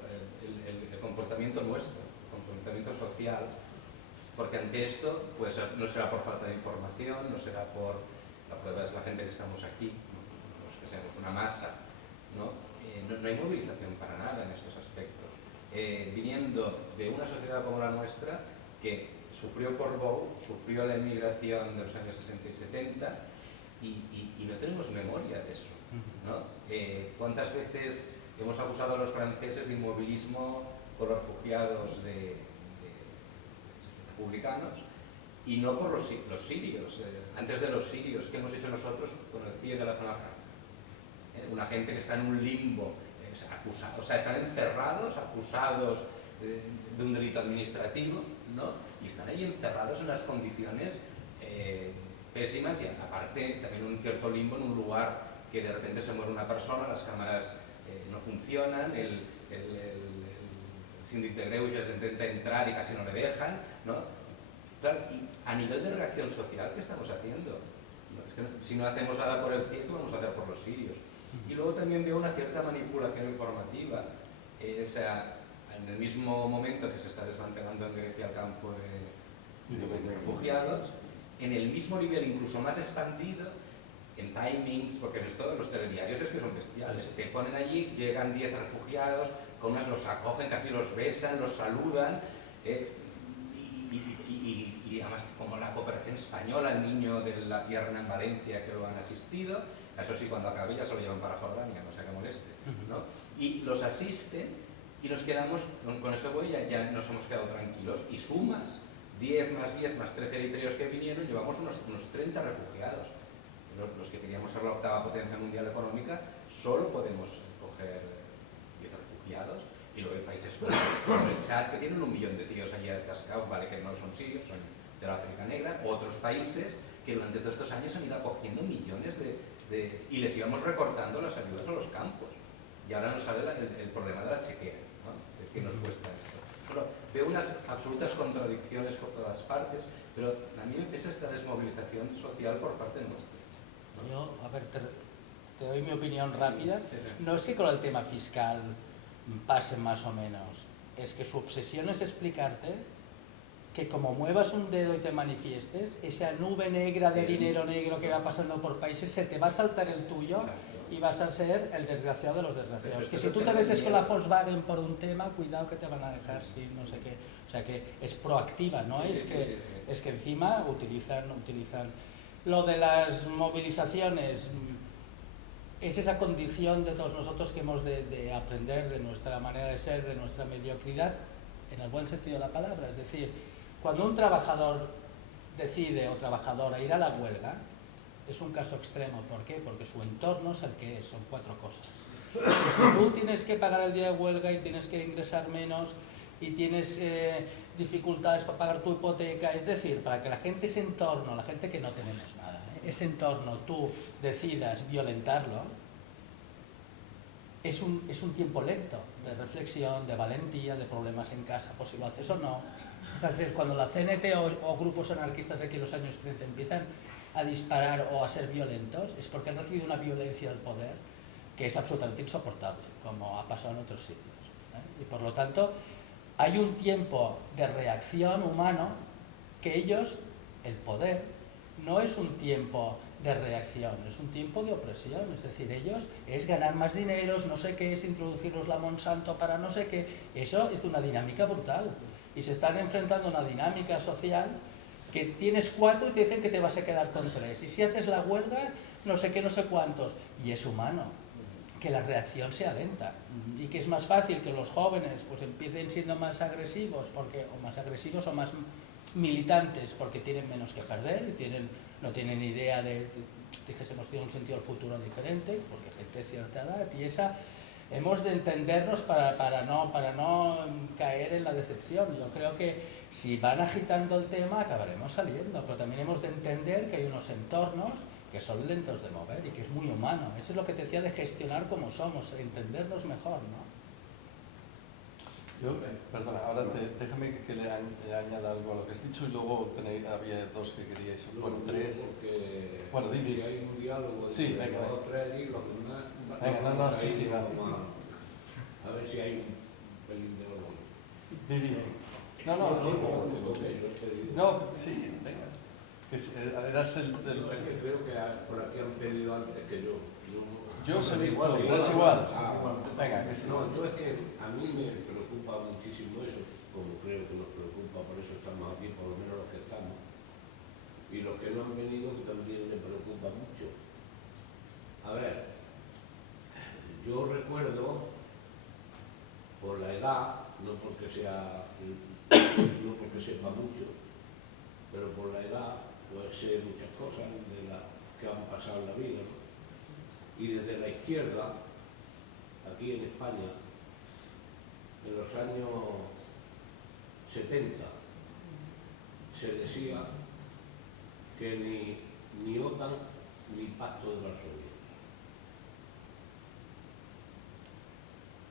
el comportamiento nuestro, el comportamiento social, porque ante esto pues, no será por falta de información, no será por, la prueba es la gente que estamos aquí, los que seamos una masa, ¿no? No hay movilización para nada en estos aspectos. Viniendo de una sociedad como la nuestra, que sufrió por Bou, sufrió la inmigración de los años 60 y 70, y no tenemos memoria de eso, ¿no? ¿Cuántas veces hemos acusado a los franceses de inmovilismo por los refugiados de republicanos y no por los sirios? Antes de los sirios, ¿qué hemos hecho nosotros con el CIE de la zona franca? Una gente que está en un limbo, o sea, están encerrados, acusados de un delito administrativo, ¿no? Y están ahí encerrados en unas condiciones pésimas y aparte también un cierto limbo en un lugar que de repente se muere una persona, las cámaras no funcionan, el síndic de Greuges intenta entrar y casi no le dejan, ¿no? Claro, y a nivel de reacción social, ¿qué estamos haciendo? Es que si no hacemos nada por el CIE, ¿qué vamos a hacer por los sirios? Y luego también veo una cierta manipulación informativa, o sea, en el mismo momento que se está desmantelando en Grecia el campo de refugiados, en el mismo nivel, incluso más expandido, en timings, porque en esto de los telediarios es que son bestiales, te ponen allí, llegan 10 refugiados, con unas los acogen, casi los besan, los saludan, y además como la cooperación española, el niño de la pierna en Valencia que lo han asistido, eso sí, cuando acabe ya se lo llevan para Jordania, no sé qué moleste, ¿no? Y los asisten y nos quedamos, con eso voy, ya nos hemos quedado tranquilos, y sumas 10 más 13 eritreos que vinieron, llevamos unos 30 refugiados. Los que queríamos ser la octava potencia mundial económica, solo podemos coger 10 refugiados, y luego hay países como el Chad, que tienen 1 millón de tíos allí atascados, vale que no son sirios, son de la África Negra, otros países que durante todos estos años han ido acogiendo millones y les íbamos recortando las ayudas a los campos. Y ahora nos sale el problema de la chequera, ¿no? ¿Qué nos cuesta esto? Bueno, veo unas absolutas contradicciones por todas partes, pero a mí me pesa esta desmovilización social por parte nuestra, ¿no? Yo, a ver, te doy mi opinión rápida. No es que con el tema fiscal pase más o menos, es que su obsesión es explicarte que como muevas un dedo y te manifiestes, esa nube negra de dinero negro que va pasando por países, se te va a saltar el tuyo. Exacto. Y vas a ser el desgraciado de los desgraciados. Que si tú te metes con la Volkswagen por un tema, cuidado que te van a dejar sin no sé qué. O sea que es proactiva, ¿no? Sí, es que encima utilizan. Lo de las movilizaciones es esa condición de todos nosotros que hemos de aprender de nuestra manera de ser, de nuestra mediocridad, en el buen sentido de la palabra. Es decir, cuando un trabajador decide o trabajadora ir a la huelga, es un caso extremo. ¿Por qué? Porque su entorno es el que es, son 4 cosas. Si tú tienes que pagar el día de huelga y tienes que ingresar menos y tienes dificultades para pagar tu hipoteca, es decir, para que la gente, ese entorno, la gente que no tenemos nada, ese entorno tú decidas violentarlo, es un tiempo lento de reflexión, de valentía, de problemas en casa, pues si lo haces o no. Es decir, cuando la CNT o grupos anarquistas aquí en los años 30 empiezan a disparar o a ser violentos, es porque han recibido una violencia del poder que es absolutamente insoportable, como ha pasado en otros sitios. Y por lo tanto, hay un tiempo de reacción humano que ellos, el poder, no es un tiempo de reacción, es un tiempo de opresión. Es decir, ellos es ganar más dineros, no sé qué, es introducirnos la Monsanto para no sé qué. Eso es de una dinámica brutal. Y se están enfrentando a una dinámica social que tienes 4 y te dicen que te vas a quedar con 3. Y si haces la huelga, no sé qué, no sé cuántos. Y es humano que la reacción sea lenta y que es más fácil que los jóvenes pues empiecen siendo más agresivos o más militantes porque tienen menos que perder y no tienen idea de dijésemos, tiene un sentido del futuro diferente, porque gente de cierta edad, y esa hemos de entendernos para no caer en la decepción. Yo creo que si van agitando el tema acabaremos saliendo, pero también hemos de entender que hay unos entornos que son lentos de mover y que es muy humano. Eso es lo que te decía de gestionar como somos, entendernos mejor, ¿no? Yo, perdona, ahora déjame que le añada algo a lo que has dicho y luego había 2 que queríais, bueno, 3. Bueno, di. Si hay un diálogo sí, entre venga, los 3 y los demás, venga, no, sí, va. A ver si hay un pelín de orden. Di. No, sí, venga. Eras el... Es que creo que por aquí han pedido antes que yo. Yo os he visto, pero es igual. Venga, que sí. No, yo es que a mí me preocupa muchísimo eso, como creo que nos preocupa, por eso estamos aquí, por lo menos los que estamos. Y los que no han venido, que también me preocupa mucho. A ver, yo recuerdo, por la edad, no porque sepa mucho, pero por la edad, pues sé muchas cosas de las que han pasado en la vida, ¿no? Y desde la izquierda, aquí en España, en los años 70, se decía que ni OTAN ni Pacto de Varsovia.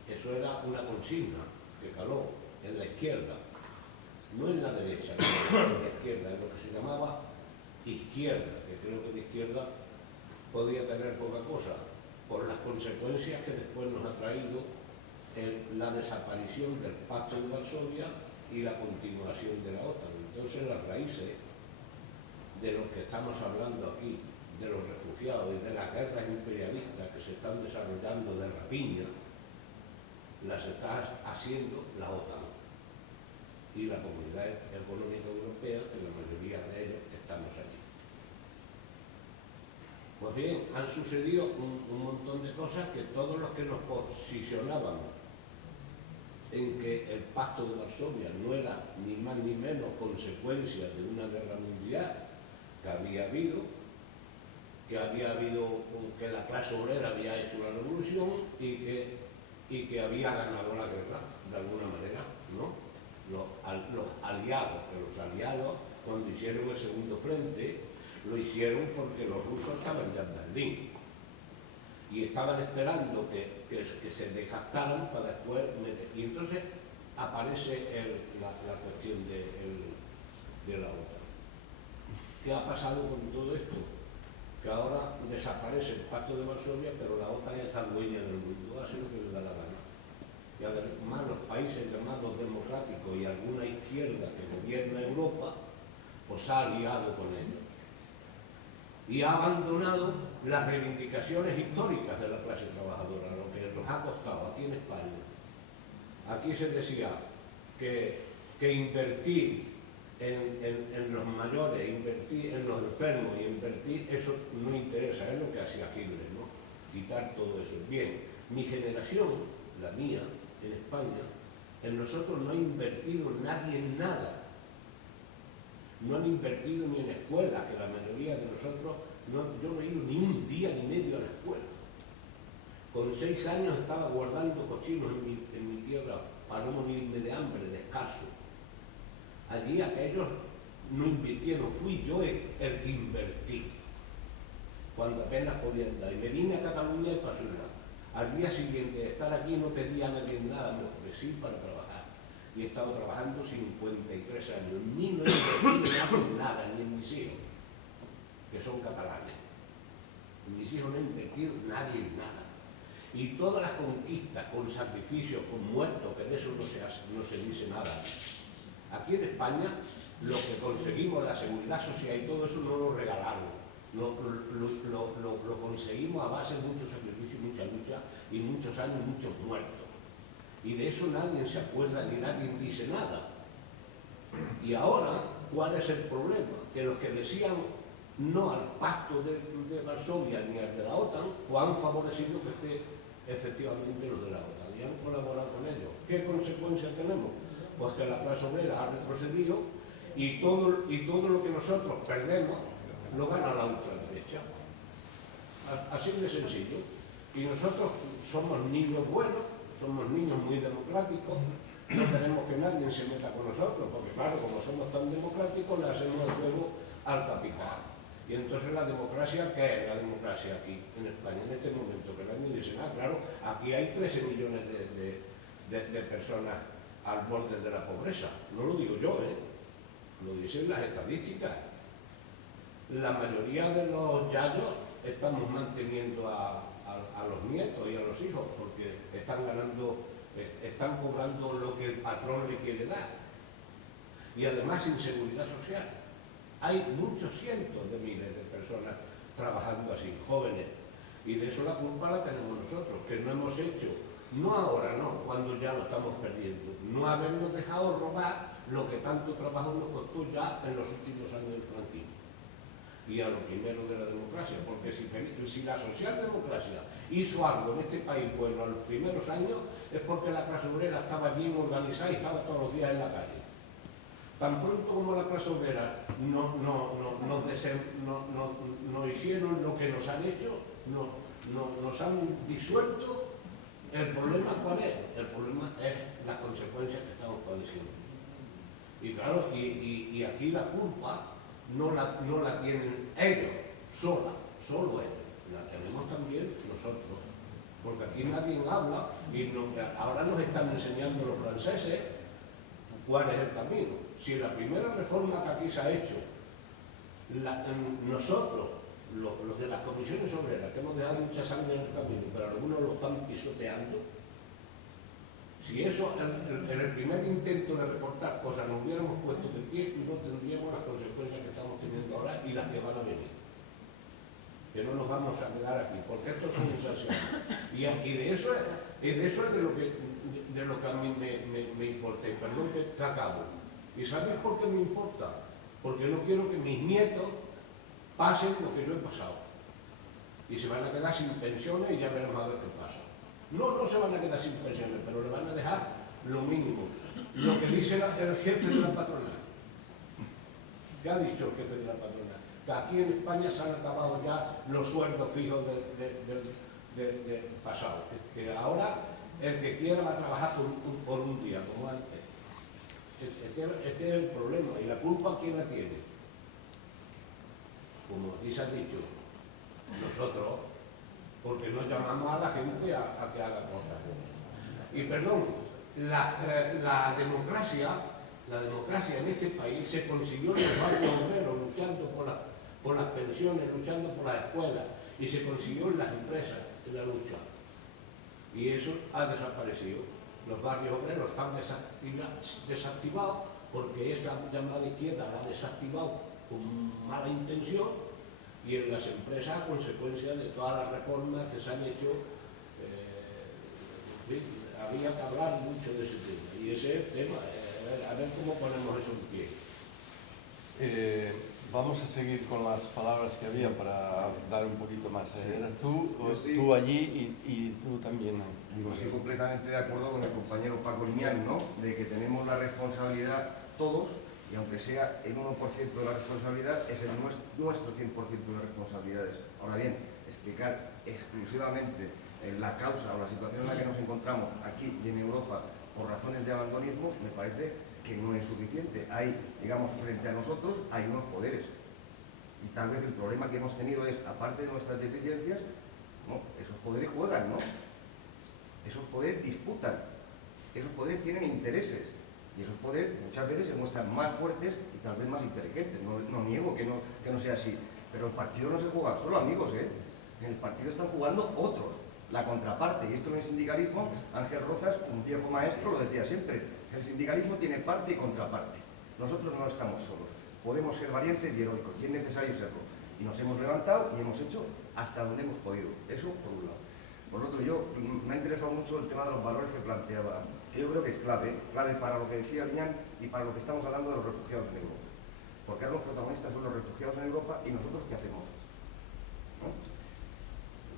Eso era una consigna que caló en la izquierda, no en la derecha, sino en la izquierda, en lo que se llamaba izquierda, que creo que de izquierda podía tener poca cosa, por las consecuencias que después nos ha traído la desaparición del Pacto de Varsovia y la continuación de la OTAN. Entonces las raíces de lo que estamos hablando aquí, de los refugiados y de las guerras imperialistas que se están desarrollando de rapiña, las está haciendo la OTAN y la Comunidad Económica Europea, que la mayoría de ellos estamos allí. Pues bien, han sucedido un montón de cosas que todos los que nos posicionábamos en que el Pacto de Varsovia no era ni más ni menos consecuencia de una guerra mundial que había habido que la clase obrera había hecho la revolución y que había ganado la guerra de alguna manera, ¿no? Los aliados, cuando hicieron el segundo frente, lo hicieron porque los rusos estaban ya en Berlín y estaban esperando que se desgastaran para después meter. Y entonces aparece la cuestión de la OTAN. ¿Qué ha pasado con todo esto? Que ahora desaparece el Pacto de Varsovia, pero la OTAN es la dueña del mundo, hace lo que le da la gana. Y además los países llamados democráticos y alguna izquierda que gobierna Europa, pues ha aliado con ellos. Y ha abandonado las reivindicaciones históricas de la clase trabajadora, lo que nos ha costado aquí en España. Aquí se decía que invertir en los mayores, invertir en los enfermos y invertir, eso no interesa, es lo que hacía Hitler, ¿no? Quitar todo eso. Bien, mi generación, la mía, en España, en nosotros no ha invertido nadie en nada. no han invertido ni en escuelas, que la mayoría de nosotros, yo no he ido ni un día ni medio a la escuela. Con 6 años estaba guardando cochinos en mi tierra para no morirme de hambre, descalzo. Allí aquellos no invirtieron, fui yo el que invertí, cuando apenas podía andar. Y me vine a Cataluña y pasó nada. Al día siguiente de estar aquí no pedí a nadie nada, me ofrecí para trabajar. Y he estado trabajando 53 años. Ni no he invertido en nada, ni en mis hijos, que son catalanes. En mis hijos no he invertido nadie en nada. Y todas las conquistas, con sacrificios, con muertos, que de eso no se dice nada. Aquí en España, lo que conseguimos, la seguridad social y todo eso, no lo regalaron. Lo conseguimos a base de mucho sacrificio, mucha lucha y muchos años, muchos muertos. Y de eso nadie se acuerda ni nadie dice nada. Y ahora, ¿cuál es el problema? Que los que decían no al pacto de Varsovia ni al de la OTAN, pues han favorecido que esté efectivamente los de la OTAN y han colaborado con ellos. ¿Qué consecuencias tenemos? Pues que la clase obrera ha retrocedido y todo lo que nosotros perdemos lo gana la ultraderecha. Así de sencillo. Y nosotros somos niños buenos, somos niños muy democráticos, no queremos que nadie se meta con nosotros, porque claro, como somos tan democráticos, le hacemos el juego al capital. Y entonces la democracia, ¿qué es la democracia aquí en España en este momento? Que nadie dice nada, claro, aquí hay 13 millones de personas al borde de la pobreza. No lo digo yo, lo dicen las estadísticas. La mayoría de los yayos estamos manteniendo a los nietos y a los hijos porque están cobrando lo que el patrón le quiere dar. Y además sin seguridad social. Hay muchos cientos de miles de personas trabajando así, jóvenes. Y de eso la culpa la tenemos nosotros, que no hemos hecho, no ahora, no, cuando ya lo estamos perdiendo. No habernos dejado robar lo que tanto trabajo nos costó ya en los últimos años del franquismo. Y a lo primero de la democracia, porque si la socialdemocracia hizo algo en este país bueno a los primeros años, es porque la clase obrera estaba bien organizada y estaba todos los días en la calle. Tan pronto como la clase obrera no hicieron lo que nos han hecho, nos han disuelto, ¿el problema cuál es? El problema es las consecuencias que estamos padeciendo. Y claro, y aquí la culpa no la tienen ellos, solo ellos, la tenemos también nosotros, porque aquí nadie habla y ahora nos están enseñando los franceses cuál es el camino. Si la primera reforma que aquí se ha hecho, nosotros, los de las comisiones obreras, que hemos dejado mucha sangre en el camino, pero algunos lo están pisoteando, si eso, en el primer intento de recortar cosas, nos hubiéramos puesto de pie, no tendríamos las consecuencias que estamos teniendo ahora y las que van a venir. Que no nos vamos a quedar aquí, porque esto es una sensación. Y de eso es de lo que a mí me importa. Y perdón que acabo. ¿Y sabes por qué me importa? Porque no quiero que mis nietos pasen lo que yo he pasado. Y se van a quedar sin pensiones y ya veremos a ver qué pasa. No se van a quedar sin pensiones, pero le van a dejar lo mínimo. Lo que dice el jefe de la patronal. ¿Qué ha dicho el jefe de la patronal? Que aquí en España se han acabado ya los sueldos fijos del pasado. Que ahora el que quiera va a trabajar por un día, como antes. Este es el problema. ¿Y la culpa quién la tiene? Como aquí se ha dicho, nosotros, porque no llamamos a la gente a que haga cosas. Y perdón, la democracia en este país se consiguió en los barrios obreros, luchando por las pensiones, luchando por las escuelas, y se consiguió en las empresas, en la lucha. Y eso ha desaparecido. Los barrios obreros están desactivados porque esta llamada izquierda la ha desactivado con mala intención, y en las empresas a consecuencia de todas las reformas que se han hecho, había que hablar mucho de ese tema. Y ese es el tema, a ver cómo ponemos eso en pie. Vamos a seguir con las palabras que había para dar un poquito más. ¿Eras tú allí y tú también? Digo, estoy completamente de acuerdo con el compañero Paco Liñán, ¿no? De que tenemos la responsabilidad todos y aunque sea el 1% de la responsabilidad, es nuestro 100% de responsabilidades. Ahora bien, explicar exclusivamente la causa o la situación en la que nos encontramos aquí y en Europa por razones de abandonismo, me parece que no es suficiente. Hay, digamos, frente a nosotros hay unos poderes. Y tal vez el problema que hemos tenido es, aparte de nuestras deficiencias, ¿no? Esos poderes juegan, ¿no? Esos poderes disputan, esos poderes tienen intereses, y esos poderes muchas veces se muestran más fuertes y tal vez más inteligentes. No niego que no sea así, pero el partido no se juega solo, amigos, ¿eh? En el partido están jugando otros, la contraparte, y esto en el sindicalismo, Ángel Rozas, un viejo maestro, lo decía siempre, el sindicalismo tiene parte y contraparte. Nosotros no estamos solos, podemos ser valientes y heroicos, y es necesario serlo. Y nos hemos levantado y hemos hecho hasta donde hemos podido. Eso por un lado. Por otro, me ha interesado mucho el tema de los valores que planteaba, que yo creo que es clave para lo que decía Liñán y para lo que estamos hablando de los refugiados en Europa. Porque ahora los protagonistas son los refugiados en Europa y nosotros ¿qué hacemos? ¿No?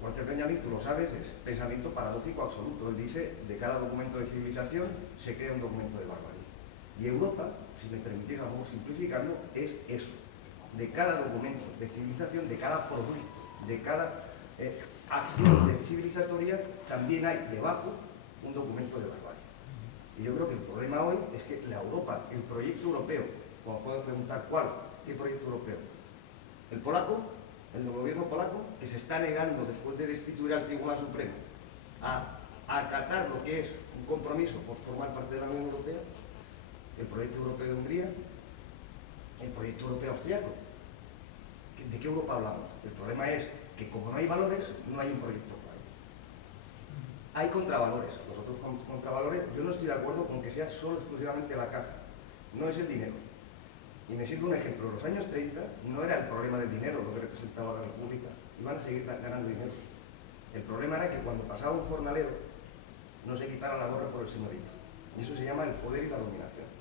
Walter Benjamin, tú lo sabes, es pensamiento paradójico absoluto. Él dice, de cada documento de civilización se crea un documento de barbarie. Y Europa, si me permitís algo simplificarlo, es eso. De cada documento de civilización, de cada producto, de cada acción de civilizatoria, también hay debajo un documento de barbarie. Y yo creo que el problema hoy es que la Europa, el proyecto europeo, como puedo preguntar cuál, ¿qué proyecto europeo? El polaco, el gobierno polaco, que se está negando después de destituir al Tribunal Supremo a acatar lo que es un compromiso por formar parte de la Unión Europea, el proyecto europeo de Hungría, el proyecto europeo austriaco. ¿De qué Europa hablamos? El problema es que como no hay valores, no hay un proyecto claro. Hay contravalores. Los otros contravalores, yo no estoy de acuerdo con que sea solo exclusivamente la caza. No es el dinero. Y me sirve un ejemplo. En los años 30 no era el problema del dinero lo que representaba la República. Iban a seguir ganando dinero. El problema era que cuando pasaba un jornalero no se quitara la gorra por el señorito. Y eso se llama el poder y la dominación.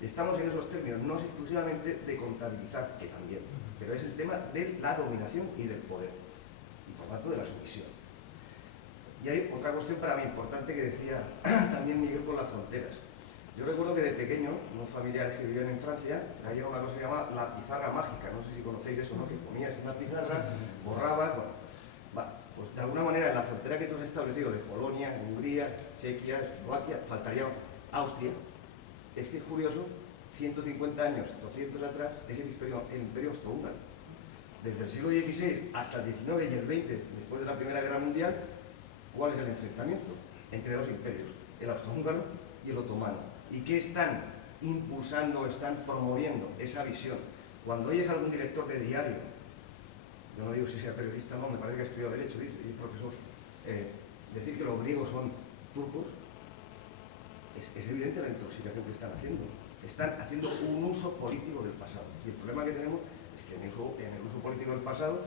Y estamos en esos términos, no es exclusivamente de contabilizar, que también, pero es el tema de la dominación y del poder. Y por tanto de la sumisión. Y hay otra cuestión para mí importante que decía también Miguel con las fronteras. Yo recuerdo que de pequeño, unos familiares que vivían en Francia traían una cosa que se llama la pizarra mágica, no sé si conocéis eso, ¿no? Que ponías en una pizarra, borrabas, bueno, pues de alguna manera en la frontera que tú has establecido de Polonia, Hungría, Chequia, Eslovaquia, faltaría Austria. Es que es curioso, 150 años, 200 atrás, es el imperio austrohúngaro. Desde el siglo XVI hasta el XIX y el XX, después de la Primera Guerra Mundial, ¿cuál es el enfrentamiento entre dos imperios? El austrohúngaro y el otomano. ¿Y qué están impulsando, están promoviendo esa visión? Cuando oyes a algún director de diario, yo no digo si sea periodista o no, me parece que ha estudiado Derecho, dice, y profesor, decir que los griegos son turcos, es evidente la intoxicación que están haciendo. Están haciendo un uso político del pasado. Y el problema que tenemos es que en el uso político del pasado,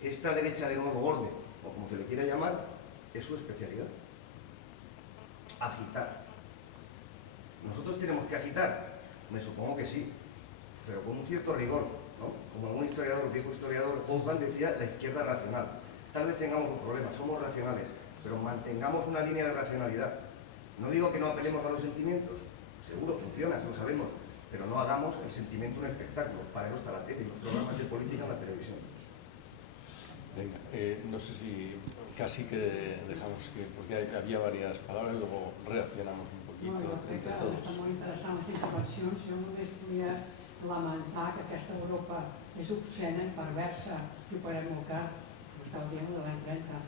esta derecha de nuevo orden, o como se le quiera llamar, es su especialidad. Agitar. ¿Nosotros tenemos que agitar? Me supongo que sí, pero con un cierto rigor, ¿no? Como algún historiador, viejo historiador, Hoffman decía, la izquierda racional. Tal vez tengamos un problema, somos racionales, pero mantengamos una línea de racionalidad. No digo que no apelemos a los sentimientos, seguro funciona, lo sabemos, pero no hagamos el sentimiento un espectáculo. Para eso está la tele y los programas de política en la televisión. Venga, no sé si casi que dejamos que, porque había varias palabras, luego reaccionamos un poquito entre todos. Estan molt interessants les intervencions. Jo només volia lamentar que aquesta Europa és obscena i perversa, si ho parem molt car, com estava dient de l'any 30.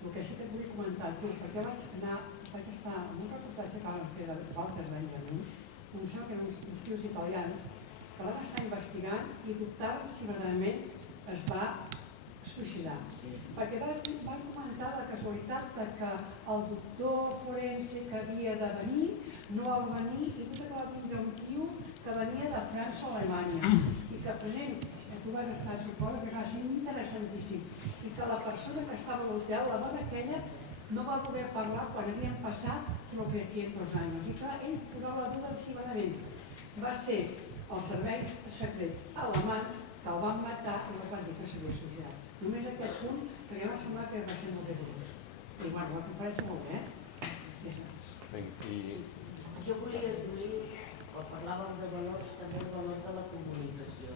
El que sí que et vull comentar tu, perquè vaig estar en un reportatge que van fer de Walter Benjamin, em sembla que eren uns instituts italians, que van estar investigant i dubtaven si verdaderament es va suïcidar. Perquè van comentar la casualitat que el doctor forense que havia de venir no va venir i que va vindre un tio que venia de França o Alemanya i que present, tu vas estar, suposo que va ser interessantíssim, i que la persona que estava a l'hotel, la dona aquella, no va poder parlar quan havien passat 300 anys i que ell posava la duda si verdaderament va ser els serveis secrets alemanys que el van matar i els van dir que s'havia suïcidat. Només aquest punt, perquè m'ha semblat que va ser molt rigorós. I bueno, la conferència molt bé, Venga, Jo volia dir, o quan parlàvem de valors, també el valor de la comunicació.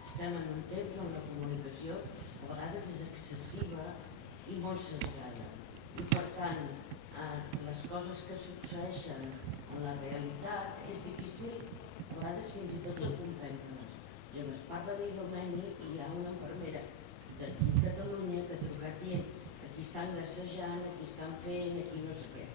Estem en un temps on la comunicació a vegades és excessiva i molt sesgada. I per tant, les coses que succeeixen en la realitat és difícil a vegades fins i tot de comprendre-les. Ja es parla d'Ilomeni i hi ha una infermera d'aquí a Catalunya que ha trucat dient aquí estan gassejant, aquí estan fent, aquí no sé què.